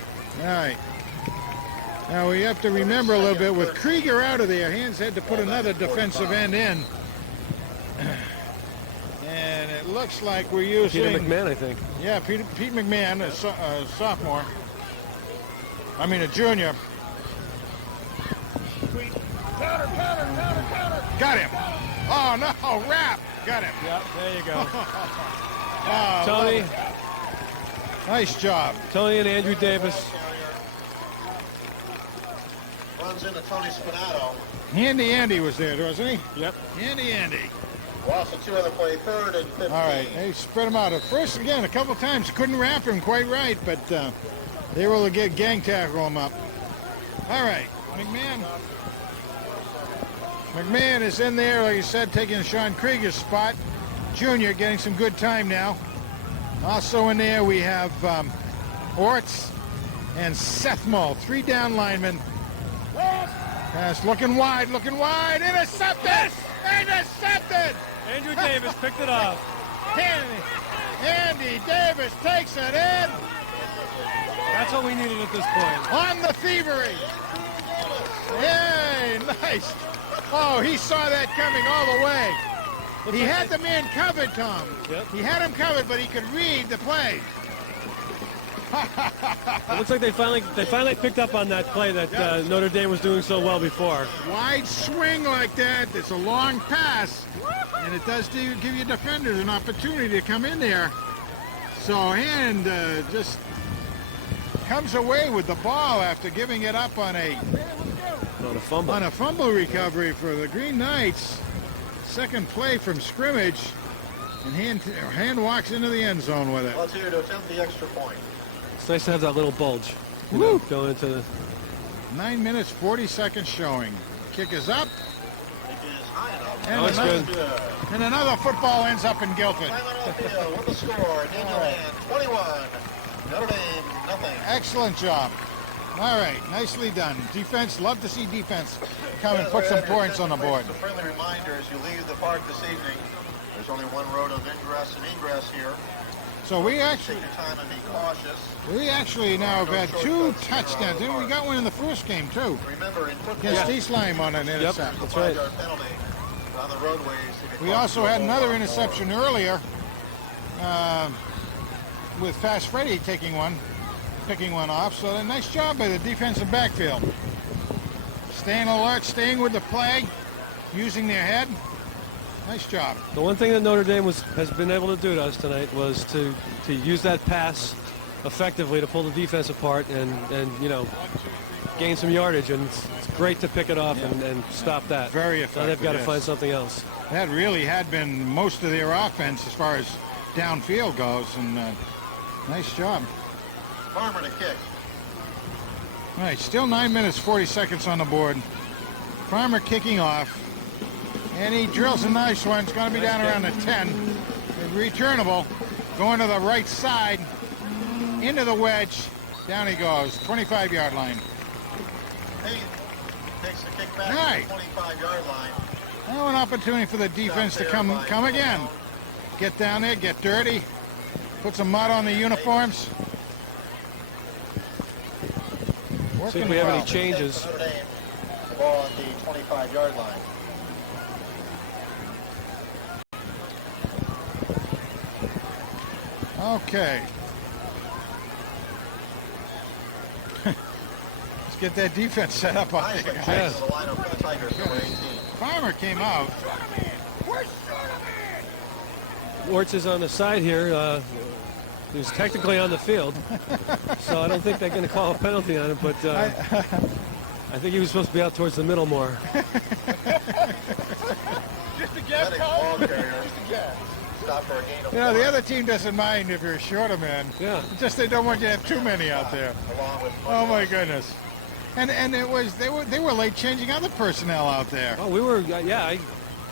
All right. Now we have to remember a little bit, with Krieger out of there, Hands had to put another defensive end in. And it looks like we're using... Peter McMahon, I think. Yeah, Pete McMahon, a sophomore. I mean a junior. Counter. Got him. Oh, no, Rap. Got him. Yep, there you go. Oh, Tony. Nice job. Tony and Andrew Davis. Runs into Tony Spinato. Andy was there, wasn't he? Yep. Andy. Lost the 2 on the play, 3rd and 15. All right, they spread him out. At first, again, a couple times, couldn't wrap him quite right, but they were able to get gang tackle him up. All right, McMahon is in there, like you said, taking Sean Krieger's spot. Junior getting some good time now. Also in there, we have Orts and Seth Moe, 3 down linemen. Pass looking wide, intercepted! Intercepted! Andrew Davis picked it off. Andy Davis takes it in That's what we needed at this point. on the thievery. Yay, nice. Oh, he saw that coming all the way. He had the man covered, Tom. Yep. He had him covered, but he could read the play. It looks like they finally picked up on that play that Notre Dame was doing so well before. Wide swing like that. It's a long pass, and it does give you defenders an opportunity to come in there. So Hand just comes away with the ball after giving it up on a fumble recovery for the Green Knights. Second play from scrimmage, and Hand walks into the end zone with it. Let's hear to attempt the extra point. It's nice to have that little bulge. Going into the 9 minutes, 40 seconds showing. Kick is up. It is high enough. And, it's another, good. and another football ends up in Guilford. Time on the field with the score. Daniel Hand, 21. Notre Dame, nothing. Excellent job. All right, nicely done. Defense, love to see defense come and put some points on the board. Just a friendly reminder as you leave the park this evening, there's only one road of ingress and egress here. So we Take actually your time and be cautious. now have had 2 touchdowns. Didn't we got one in the first game too? Remember, in football, Against East Lyme on an intercept. That's right. 5-yard penalty on the roadways. We also had another interception earlier with Fast Freddy picking one off. So a nice job by the defensive backfield. Staying alert, staying with the play, using their head. Nice job. The one thing that Notre Dame has been able to do to us tonight was to use that pass effectively to pull the defense apart and gain some yardage, and it's great to pick it off and stop that. Very effective. Now they've got to yes. find something else. That really had been most of their offense as far as downfield goes, and nice job. Farmer to kick. All right, still 9 minutes, 40 seconds on the board. Farmer kicking off. And he drills a nice one. It's going to be down around the 10. Returnable. Going to the right side. Into the wedge. Down he goes. 25-yard line. He takes the kick back Right. to the 25-yard line. Now an opportunity for the defense to come again. Get down there, get dirty. Put some mud on the uniforms. See if we have any changes. Notre Dame, the ball at the 25-yard line. Okay. Let's get that defense set up on Nicely there, played guys. to the lineup for the Tigers, number 18. Farmer came out. Orts is on the side here. He was technically on the field, so I don't think they're going to call a penalty on him, but I think he was supposed to be out towards the middle more. Just a guess, Cole? Just a guess. You know, the other team doesn't mind if you're a shorter man. Yeah. It's just they don't want you to have too many out there. Oh my goodness. And it was they were late changing other personnel out there. Oh, we were I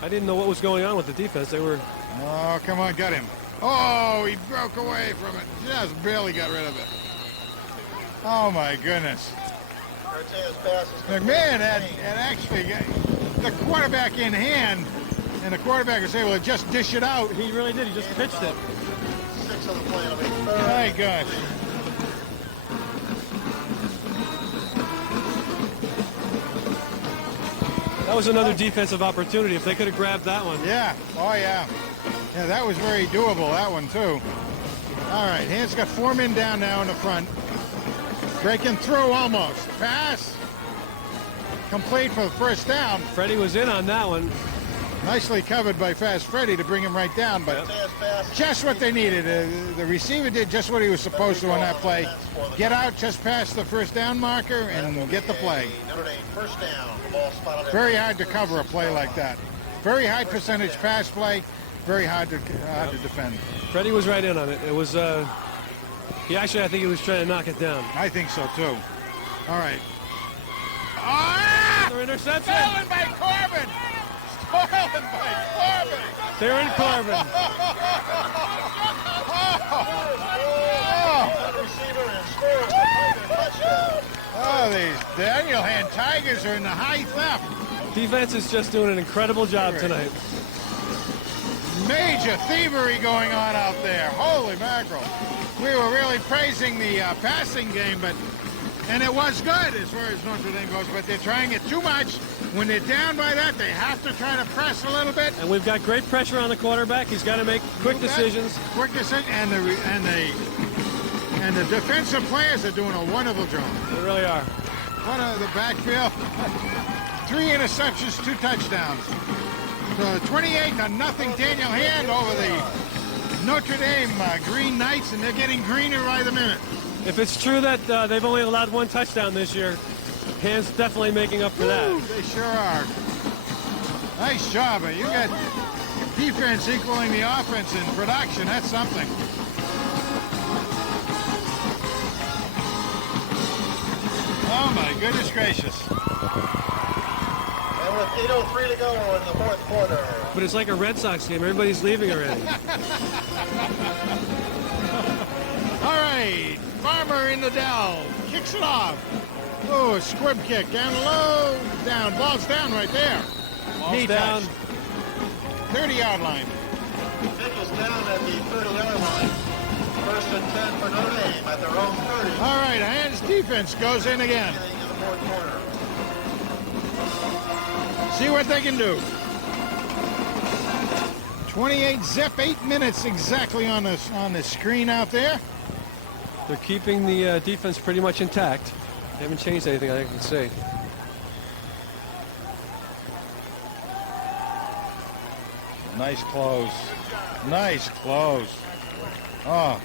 didn't know what was going on with the defense. They were. Oh, come on, got him. Oh, he broke away from it. Just barely got rid of it. Oh my goodness. McMahon had actually got the quarterback in hand, and the quarterback was able to just dish it out. He really did. He just pitched it. My gosh. That was another defensive opportunity. If they could have grabbed that one. Yeah. Oh, yeah. Yeah, that was very doable, that one, too. All right, Hans got 4 men down now in the front. Breaking through almost. Pass. Complete for the first down. Freddie was in on that one. Nicely covered by Fast Freddie to bring him right down, but just what they needed. The receiver did just what he was supposed to on that play. Get out just past the first down marker and get the play. Very hard to cover a play like that. Very high percentage pass play. Very hard to defend. Freddie was right in on it. It was, he actually, I think he was trying to knock it down. I think so, too. All right. Ah! Another interception. Stolen by Corbin. Stolen by Corbin. They're in Corbin. Oh, these Daniel Hand Tigers are in the high theft. Defense is just doing an incredible job tonight. Major thievery going on out there. Holy mackerel. We were really praising the passing game, and it was good as far as Notre Dame goes, but they're trying it too much. When they're down by that, they have to try to press a little bit. And we've got great pressure on the quarterback. He's got to make quick decisions. Quick decisions, and the defensive players are doing a wonderful job. They really are. One of the backfield, 3 interceptions, 2 touchdowns. So 28-0 Daniel Hand over the Notre Dame Green Knights, and they're getting greener by the minute. If it's true that they've only allowed 1 touchdown this year, Hand's definitely making up for that. Ooh, they sure are. Nice job. You got defense equaling the offense in production. That's something. Oh, my goodness gracious. And with 8:03 to go in the fourth quarter. But it's like a Red Sox game. Everybody's leaving already. All right. Farmer in the dell. Kicks it off. Oh, a squib kick. Down low. Down. Ball's down right there. Ball's down. 30-yard line. Kick is down at the 30-yard line. 1st and 10 for Notre Dame at their own 30. All right, Hand's defense goes in again. In the fourth quarter. See what they can do. 28 zip, 8 minutes exactly on the screen out there. They're keeping the defense pretty much intact. They haven't changed anything I can say. Nice close. Nice close. Oh.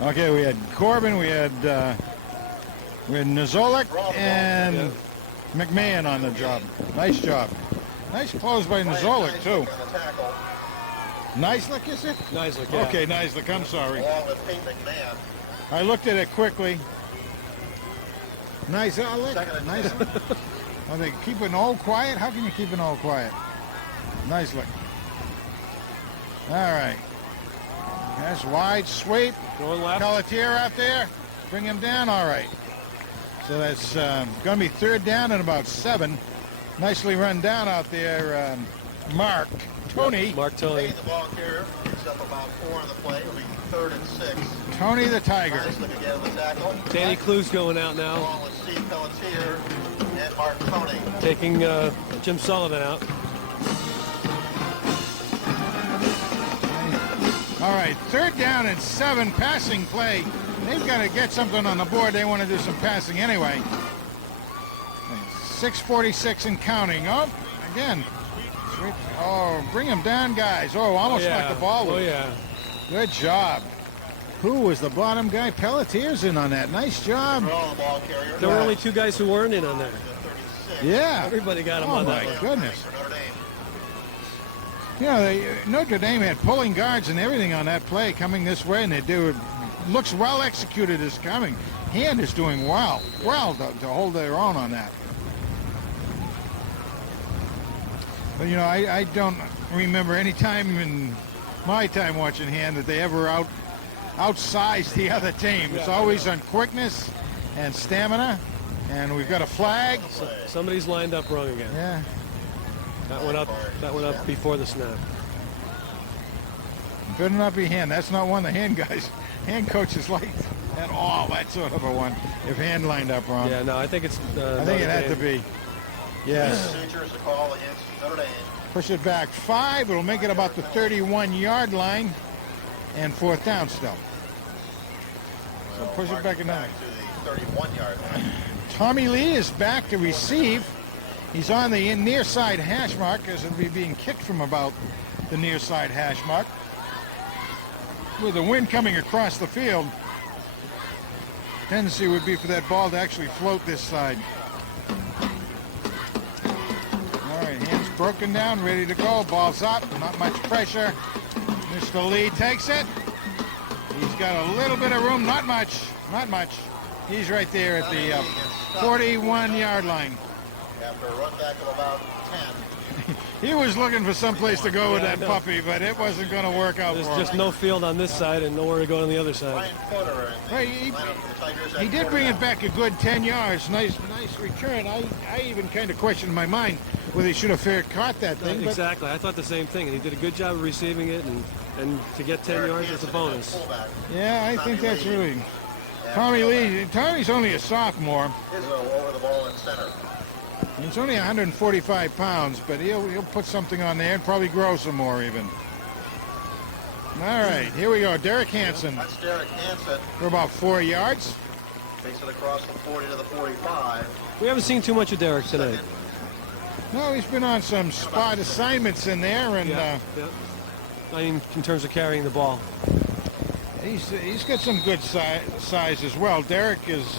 Okay, we had Corbin, we had Nizolik and McMahon on the job. Nice job. Nice close by Nizolik, too. Nice look, is it? Nice look, yeah. Okay, nice look. I'm sorry. Along with Pete McMahon. I looked at it quickly. Nice look. Nice look. Are they keeping all quiet? How can you keep it all quiet? Nice look. All right. That's wide sweep. Going left. Pelletier out there. Bring him down. All right. So that's going to be 3rd down and about 7. Nicely run down out there, Mark. Tony. Mark Tony. The ball carrier picks up about 4 on the play. It'll be 3rd and 6. Tony the Tiger. Nice look again on the tackle. Danny Clue's going out now. Along with Steve Pelletier and Mark Tony. Taking Jim Sullivan out. All right, 3rd down and 7, passing play. They've got to get something on the board. They want to do some passing anyway. 6:46 and counting. Oh, again, Oh, bring him down, guys. Oh, almost knocked the ball Oh, loose. yeah. Good job. Who was the bottom guy? Pelletier's in on that. Nice job. There were only 2 guys who weren't in on that. Yeah. Everybody got him Oh, on my that one. goodness. You know, Notre Dame had pulling guards and everything on that play coming this way, and they do. Looks well executed as coming. Hand is doing well to hold their own on that. But, you know, I don't remember any time in my time watching hand that they ever outsized the other team. It's always on quickness and stamina, and we've got a flag. Somebody's lined up wrong again. Yeah. That went up before the snap. Better not be hand. That's not one of the hand guys. Hand coaches like at all, that sort of a one. If hand lined up wrong. Yeah, no, I think it's. I think it had to be. Yes. Procedures to call against Notre Dame. Push it back 5. It'll make it about the 31-yard line, and 4th down still. So push it back another. To the 31-yard line. Tommy Lee is back to receive. He's on the near side hash mark as it'll be being kicked from about the near side hash mark. With the wind coming across the field, tendency would be for that ball to actually float this side. All right, hands broken down, ready to go. Ball's up, not much pressure. Mr. Lee takes it. He's got a little bit of room, not much. He's right there at the 41-yard line. After a run back of about 10. He was looking for someplace to go with that puppy, but it wasn't going to work out There's for him. just no field on this side and nowhere to go on the other side. Ryan Footer in the Right, lineup for the Tigers at he did bring it quarterback. back a good 10 yards. Nice return. I even kind of questioned in my mind whether he should have caught that thing. But Exactly. I thought the same thing, and he did a good job of receiving it, and to get 10 yards is a bonus. yeah, I think that's really Tommy Lee. Tommy's only a sophomore. Izzo over the ball in center. He's only 145 pounds, but he'll put something on there and probably grow some more even. All right, here we go. Derek Hansen That's Derek Hansen. for about 4 yards. Takes it across the 40 to the 45. We haven't seen too much of Derek tonight. No, he's been on some spot assignments in there, and Yeah. I mean, in terms of carrying the ball. he's got some good size as well. Derek is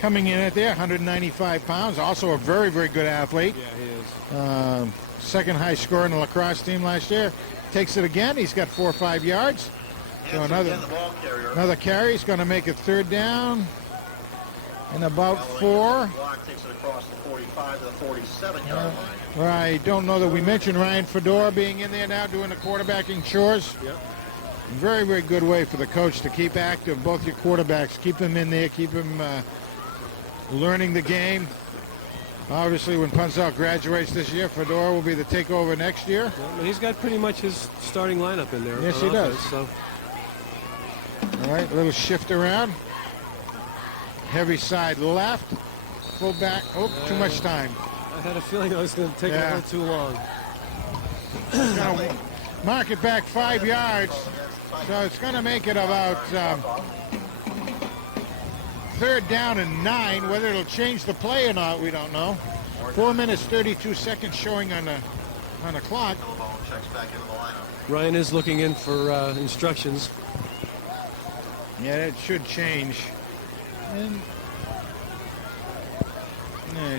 coming in at there, 195 pounds. Also a very, very good athlete. Yeah, he is. Second high scorer in the lacrosse team last year. Takes it again. He's got 4 or 5 yards. So Hansen again, the ball carrier. another carry. He's going to make it 3rd down and about 4. Block takes it across the 45 to the 47-yard line. I don't know that we mentioned Ryan Fedora being in there now doing the quarterbacking chores. Yep. Very, very good way for the coach to keep active both your quarterbacks. Keep them in there. Keep them learning the game. Obviously, when Punzell graduates this year, Fedora will be the takeover next year. Well, he's got pretty much his starting lineup in there. Yes, on he does. offense, So. All right, little shift around. Heavy side left. Full back. Oh, too much time. I had a feeling I was going to take a little too long. Gonna mark it back 5 yards. So it's going to make it about 3rd down and 9. Whether it'll change the play or not, we don't know. 4 minutes, 32 seconds showing on the clock. Checks back into the lineup. Ryan is looking in for instructions. Yeah, it should change. And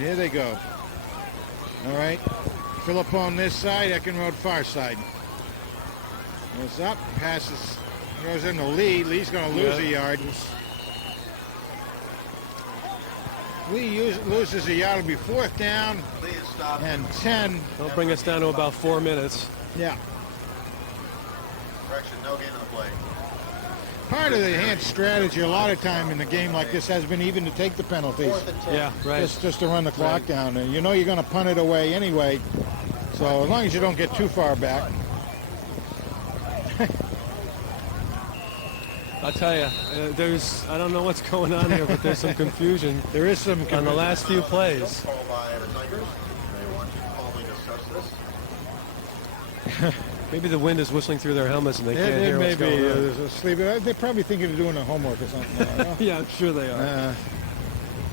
here they go. All right. Phillip on this side, Eckenrode far side. Goes up, passes, goes in the lead. Lee's going to lose a yard. Lee loses a yard. It'll be 4th down Lee is stopped. and 10. That'll bring us down to about 4 minutes. Yeah. Correction, no gain on the play. Part of the hand strategy a lot of time in the game like this has been even to take the penalties. 4th and 10. Yeah, right. Just to run the clock down. And you know you're going to punt it away anyway. So as long as you don't get too far back. I'll tell you, I don't know what's going on here, but there's some confusion There is some on the last few plays. Call by the Tigers. They want to calmly discuss this. Maybe the wind is whistling through their helmets and they can't It hear may what's be going on. asleep. They're probably thinking of doing their homework or something. Yeah, I'm sure they are.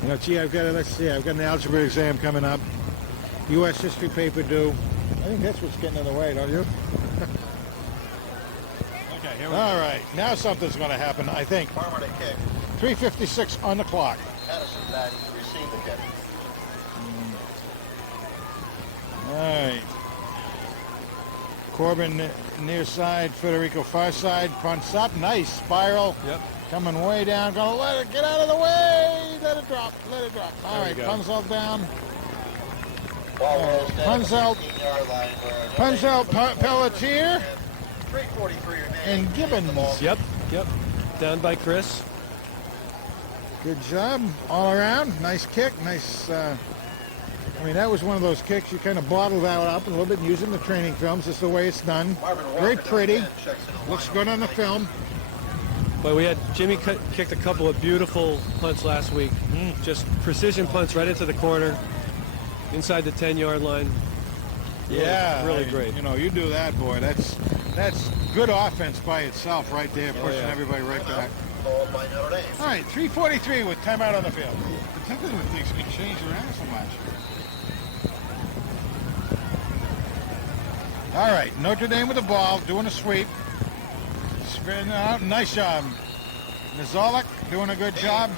Gee, let's see, I've got an algebra exam coming up. U.S. history paper due. I think that's what's getting in the way, don't you? Okay, here we All right, now something's going to happen, I think. Farmer to kick. 3:56 on the clock. Addison back to receive the kick. All right. Corbin near side, Federico far side, punts up, nice spiral. Yep. Coming way down, gonna let it get out of the way. Let it drop, let it drop. All There right, we go. Punzel down. Ball rolls down to the Punzel, 15-yard line where Punzel, Pelletier, 3:43 remaining. and Gibbons. Yep. Down by Chris. Good job all around. Nice kick, nice. I mean, that was one of those kicks you kind of bottle that up a little bit using the training films. This is the way it's done. Marvin Walker Very down pretty. again, checks in the Looks line. good on the film. But we had Jimmy kicked a couple of beautiful punts last week. Just precision punts right into the corner, inside the 10-yard line. Yeah, really great. You know, you do that, boy. That's good offense by itself right there, pushing yeah. everybody right back. Called by Notre Dame. All right, 3:43 with timeout on the field. Particularly when things get changed around so much. All right, Notre Dame with the ball, doing a sweep. Spinning out, nice job. Mizolek doing a good job.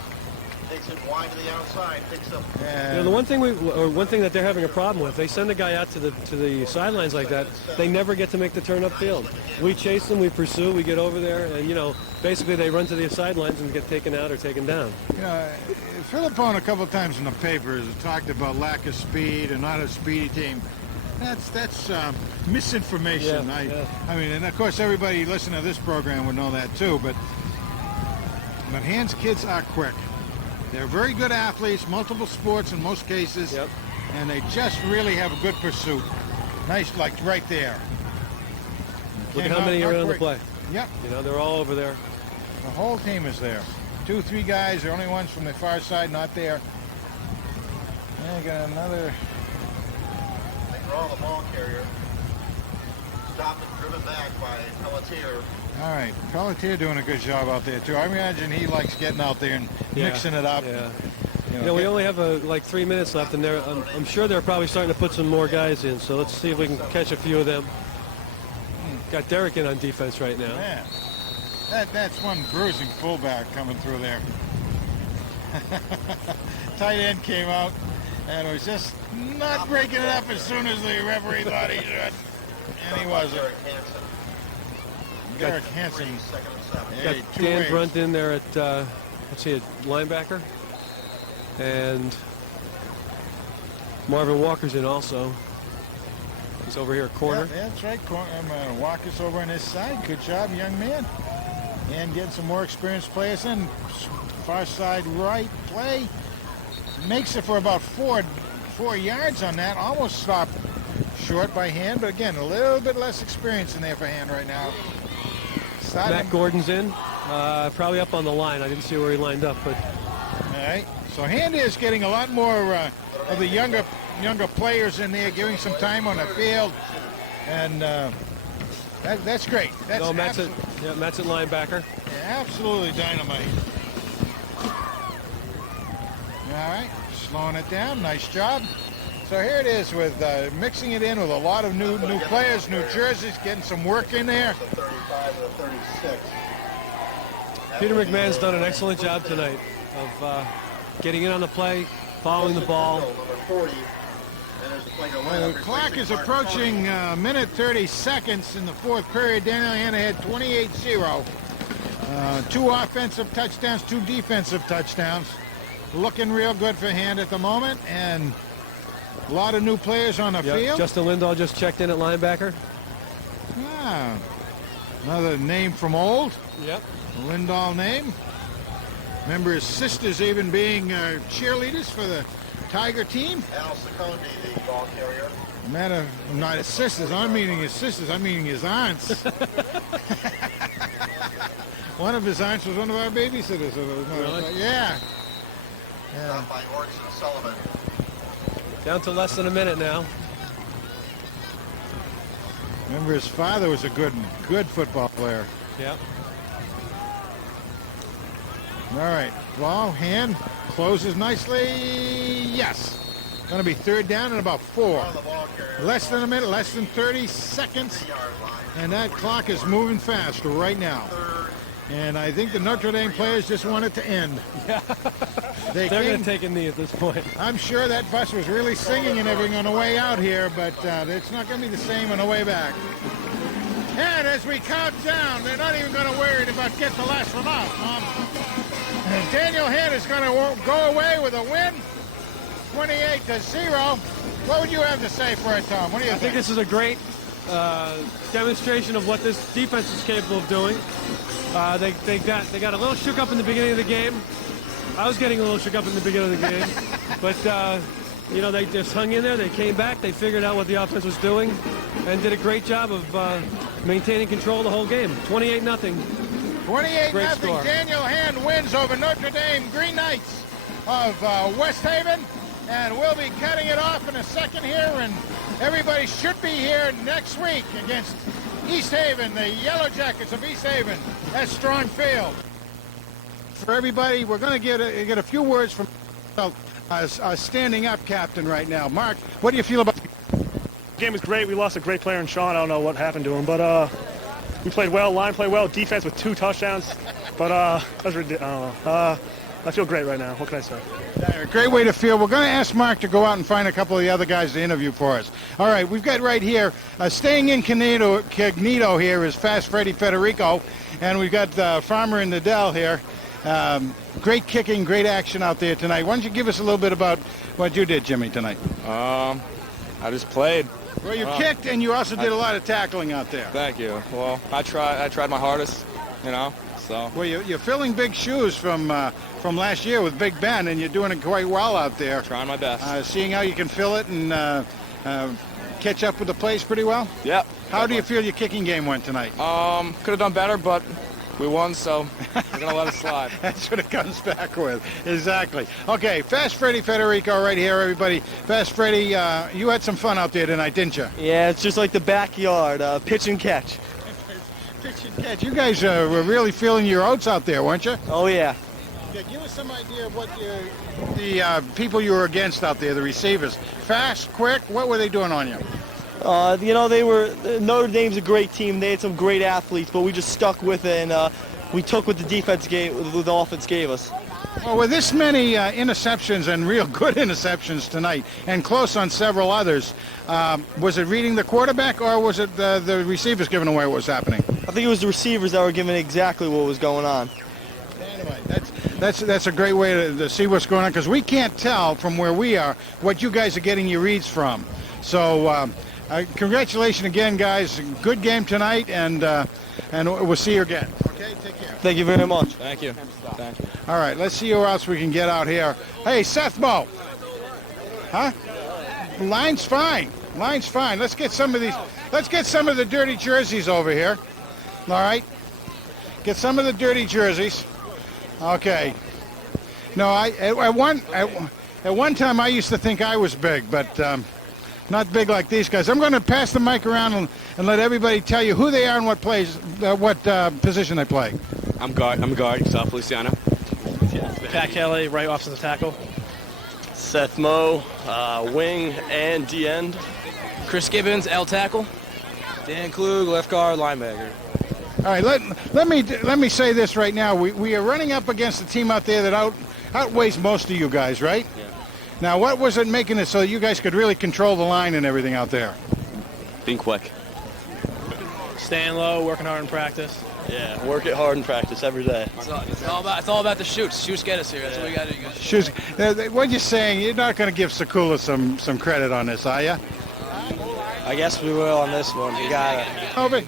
Takes it wide to the outside, picks up. You know, the one thing that they're having a problem with, they send a guy out to the sidelines like that, they never get to make the turn upfield. We chase them, we pursue, we get over there, and basically they run to the sidelines and get taken out or taken down. You know, Philippone a couple of times in the papers talked about lack of speed and not a speedy team. That's misinformation. Yeah. I mean, and of course everybody listening to this program would know that too. But Hand's kids are quick. They're very good athletes, multiple sports in most cases, Yep. and they just really have a good pursuit. Nice, like right there. Look at how many are on the play. Yep, They're all over there. the whole team is there. 2, 3 guys, the only ones from the far side not there. And got another. They draw the ball carrier. Stopped and driven back by Pelletier. All right, Pelletier doing a good job out there too. I imagine he likes getting out there and mixing it up. Yeah. You know, We only have like 3 minutes left, and I'm sure they're probably starting to put some more guys in. So let's see if we can catch a few of them. Got Derek in on defense right now. Man, that's one bruising fullback coming through there. Tight end came out and was just not breaking it up as soon as the referee thought he should, and he wasn't. Derek Hansen. Derek Hansen. 2nd and 7. Got Hey, two Dan ways. Brunt in there at let's see, at linebacker, and Marvin Walker's in also. He's over here at corner. Yeah, that's right. Walker's over on his side. Good job, young man. And getting some more experienced players in. Far side right play. Makes it for about four yards on that. Almost stopped short by Hand, but again, a little bit less experience in there for Hand right now. Matt Gordon's in, probably up on the line. I didn't see where he lined up, but All right. So Hand is getting a lot more of the younger players in there, giving some time on the field, and that's great. That's no, Matt's at linebacker. absolutely dynamite. All right, slowing it down. Nice job. So here it is with mixing it in with a lot of new players, new jerseys, getting some work in there. The 35 and the 36. Peter McMahon's done an excellent job tonight of getting in on the play, following the ball. Number 40. And there's a play to Well, the clock is approaching minute 30 seconds in the fourth period. Daniel Hanna had 28-0. 2 offensive touchdowns, 2 defensive touchdowns. Looking real good for Hand at the moment, and a lot of new players on the field. Justin Lindahl just checked in at linebacker. Ah, another name from old. Yep. Lindahl name. Remember his sisters even being cheerleaders for the Tiger team. Al Secondi, the ball carrier. Not his sisters. I'm meaning his sisters. I'm meaning his aunts. One of his aunts was one of our babysitters. Really? Yeah. Stopped by Orson Sullivan. Down to less than a minute now. Remember his father was a good football player. Yep. All right. Ball, Hand, closes nicely. Yes. Going to be third down and about 4. Less than a minute, less than 30 seconds. And that clock is moving fast right now. And I think the Notre Dame players just want it to end. Yeah. They're going to take a knee at this point. I'm sure that bus was really singing and everything on the way out here, but it's not going to be the same on the way back. And as we count down, they're not even going to worry about get the last one out. Daniel Hand is going to go away with a win, 28-0. What would you have to say for it, Tom? What do you think? I think this is a great demonstration of what this defense is capable of doing. They got a little shook up in the beginning of the game. I was getting a little shook up in the beginning of the game, but you know, they just hung in there. They came back. They figured out what the offense was doing, and did a great job of maintaining control the whole game. 28-0. 28-0. Daniel Hand wins over Notre Dame Green Knights of West Haven, and we'll be cutting it off in a second here, and everybody should be here next week against East Haven, the Yellow Jackets of East Haven at Strong Field. For everybody, we're going to get a few words from our standing up captain right now. Mark, what do you feel about the game? Was great. We lost a great player in Sean. I don't know what happened to him, but we played well. Line played well. Defense with 2 touchdowns. But that's ridiculous. I feel great right now. What can I say? A great way to feel. We're going to ask Mark to go out and find a couple of the other guys to interview for us. All right, we've got right here, staying incognito here is Fast Freddy Federico, and we've got Farmer and Nadell here. Great kicking, great action out there tonight. Why don't you give us a little bit about what you did, Jimmy, tonight? I just played. Well, you kicked, and you also did a lot of tackling out there. Thank you. Well, I tried my hardest, you know. So. Well, you're filling big shoes from last year with Big Ben, and you're doing it quite well out there. Trying my best. Seeing how you can fill it and catch up with the plays pretty well. Yep. How do you feel your kicking game went tonight? Could have done better, but we won, so we're gonna let it slide. That's what it comes back with. Exactly. Okay, Fast Freddy Federico right here, everybody. Fast Freddy, you had some fun out there tonight, didn't you? Yeah, it's just like the backyard, pitch and catch. Pitch and catch. You guys were really feeling your oats out there, weren't you? Oh, yeah. Give us some idea of what the people you were against out there, the receivers. Fast, quick, what were they doing on you? You know, Notre Dame's a great team. They had some great athletes, but we just stuck with it, and we took what the offense gave us. Well, with this many interceptions, and real good interceptions tonight, and close on several others, was it reading the quarterback, or was it the receivers giving away what was happening? I think it was the receivers that were giving exactly what was going on. Anyway, that's a great way to see what's going on, because we can't tell from where we are what you guys are getting your reads from. So congratulations again, guys. Good game tonight, and we'll see you again. Okay, take care. Thank you very much. Thank you. Thank you. All right, let's see who else we can get out here. Hey, Seth Mo. Huh? Line's fine. Line's fine. Let's get some of these. Let's get some of the dirty jerseys over here. All right. Get some of the dirty jerseys. Okay. No, at one time I used to think I was big, but not big like these guys. I'm going to pass the mic around and let everybody tell you who they are and what position they play. I'm guard, South Feliciano. Pat Kelly, right offensive tackle. Seth Mo, wing and D-end. Chris Gibbons, L tackle. Dan Klug, left guard, linebacker. All right, let me say this right now. We are running up against a team out there that outweighs most of you guys, right? Yeah. Now, what was it making it so you guys could really control the line and everything out there? Being quick. Staying low, working hard in practice. Yeah, work it hard in practice every day. It's all about the shoots. Shoots get us here. That's what we got to do. Shoots. What you're saying, you're not going to give Sakula some credit on this, are you? I guess we will on this one. You got it. Oh, but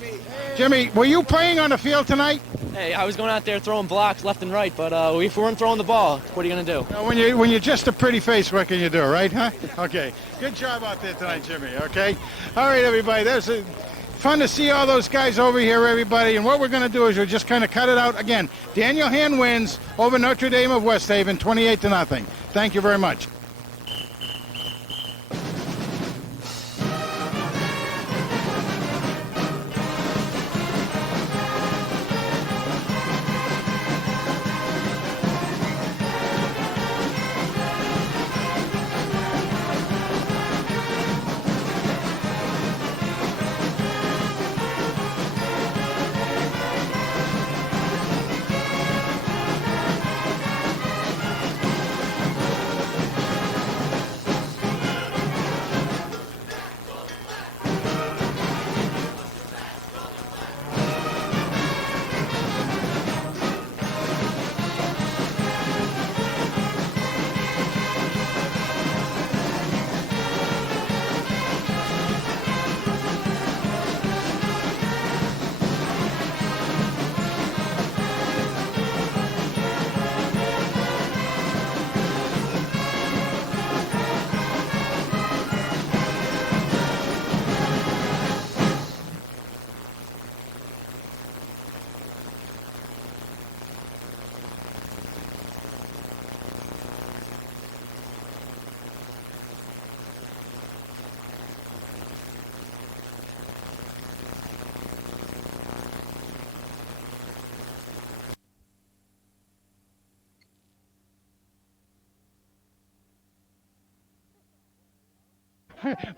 Jimmy, were you playing on the field tonight? Hey, I was going out there throwing blocks left and right, but if we weren't throwing the ball, what are you going to do? When you're just a pretty face, what can you do, right? Huh? Okay. Good job out there tonight, Jimmy. Okay. All right, everybody. That's fun to see all those guys over here, everybody. And what we're going to do is we'll just kind of cut it out again. Daniel Hand wins over Notre Dame of West Haven, 28-0. Thank you very much.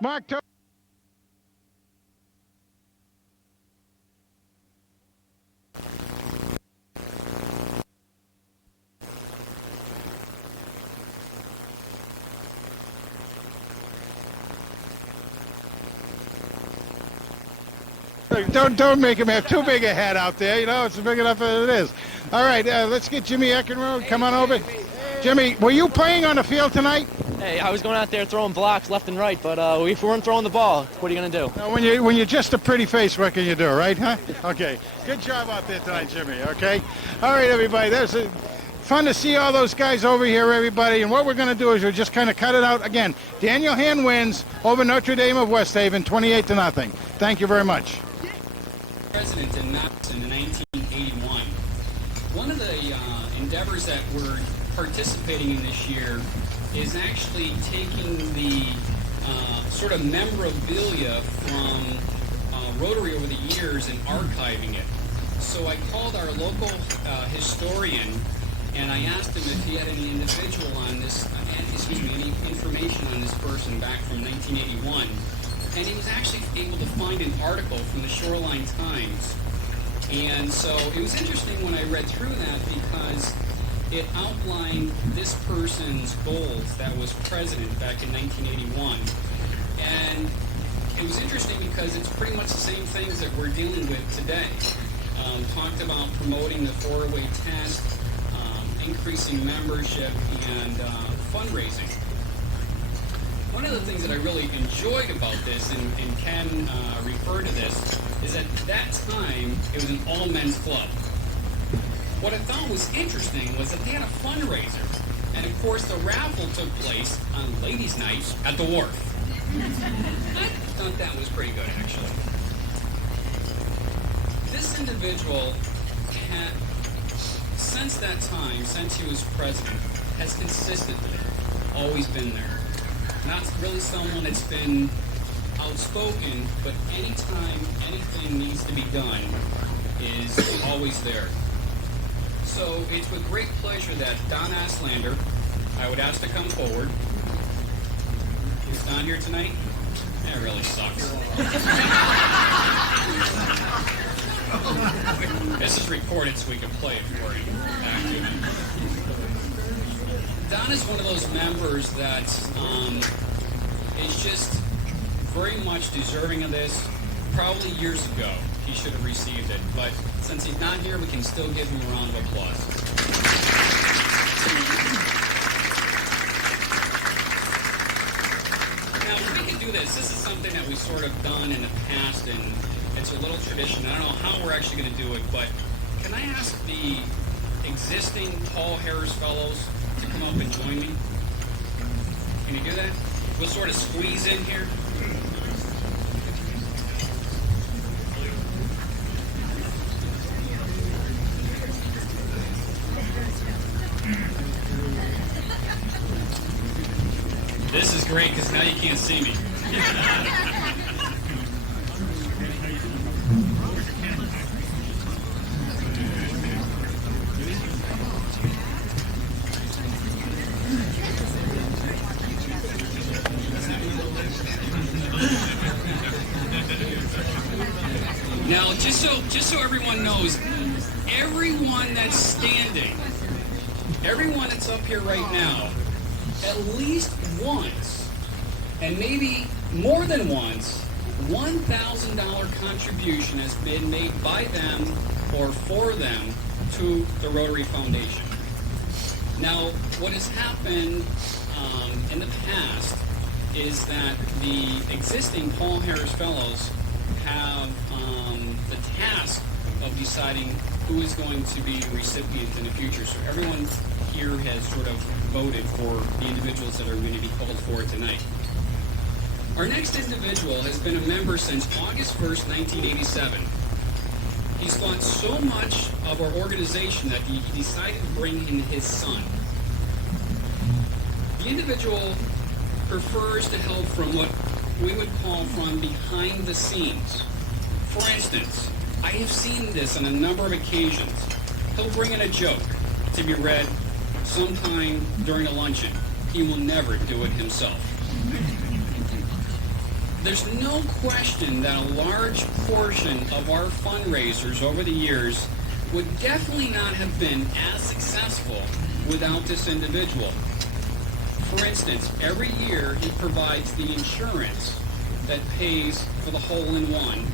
Mark. Don't make him have too big a head out there. You know, it's big enough as it is. All right, let's get Jimmy Eckenrode. Come on over. Jimmy, were you playing on the field tonight? Hey, I was going out there throwing blocks left and right, but if we weren't throwing the ball, what are you going to do? When you're just a pretty face, what can you do, right? Huh? Okay. Good job out there tonight, Jimmy. Okay. All right, everybody. Fun to see all those guys over here, everybody. And what we're going to do is we'll just kind of cut it out again. Daniel Hand wins over Notre Dame of West Haven, 28-0. Thank you very much. President in Madison in 1981. One of the endeavors that we're participating in this year is actually taking the sort of memorabilia from Rotary over the years and archiving it. So I called our local historian and I asked him if he had any individual on this, any information on this person back from 1981. And he was actually able to find an article from the Shoreline Times. And so it was interesting when I read through that because it outlined this person's goals that was president back in 1981. And it was interesting because it's pretty much the same things that we're dealing with today. Talked about promoting the 4-way test, increasing membership, and fundraising. One of the things that I really enjoyed about this, and Ken referred to this, is at that time, it was an all-men's club. What I thought was interesting was that they had a fundraiser. And of course, the raffle took place on ladies' night at the wharf. I thought that was pretty good, actually. This individual had, since that time, since he was president, has consistently always been there. Not really someone that's been outspoken, but anytime anything needs to be done is always there. So it's with great pleasure that Don Aslander, I would ask to come forward. Is Don here tonight? That really sucks. This is recorded so we can play it for you. Don is one of those members that is just very much deserving of this. Probably years ago he should have received it, but since he's not here, we can still give him a round of applause. Now, we can do this. This is something that we've sort of done in the past, and it's a little tradition. I don't know how we're actually going to do it, but can I ask the existing Tall Harris Fellows to come up and join me? Can you do that? We'll sort of squeeze in here. This is great because now you can't see me. Now, just so everyone knows, everyone that's standing, everyone that's up here right now, at least once, and maybe more than once, $1,000 contribution has been made by them or for them to the Rotary Foundation. Now, what has happened in the past is that the existing Paul Harris Fellows have the task of deciding who is going to be the recipient in the future. So everyone here has sort of voted for the individuals that are going to be called for tonight. Our next individual has been a member since August 1st, 1987. He's thought so much of our organization that he decided to bring in his son. The individual prefers to help from what we would call from behind the scenes. For instance, I have seen this on a number of occasions. He'll bring in a joke to be read sometime during a luncheon. He will never do it himself. There's no question that a large portion of our fundraisers over the years would definitely not have been as successful without this individual. For instance, every year he provides the insurance that pays for the hole-in-one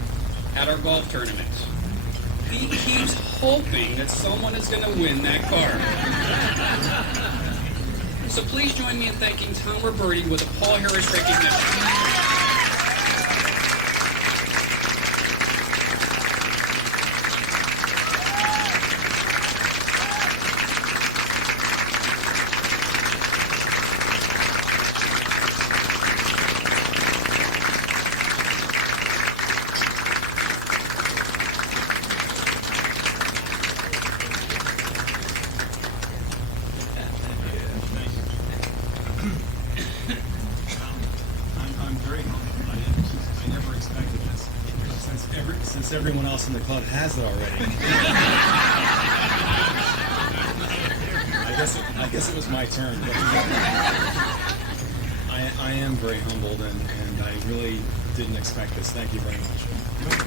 at our golf tournaments. He keeps hoping that someone is going to win that car. So please join me in thanking Tom Roberti with a Paul Harris recognition. Since everyone else in the club has it already. I guess it was my turn. But I am very humbled, and I really didn't expect this. Thank you very much.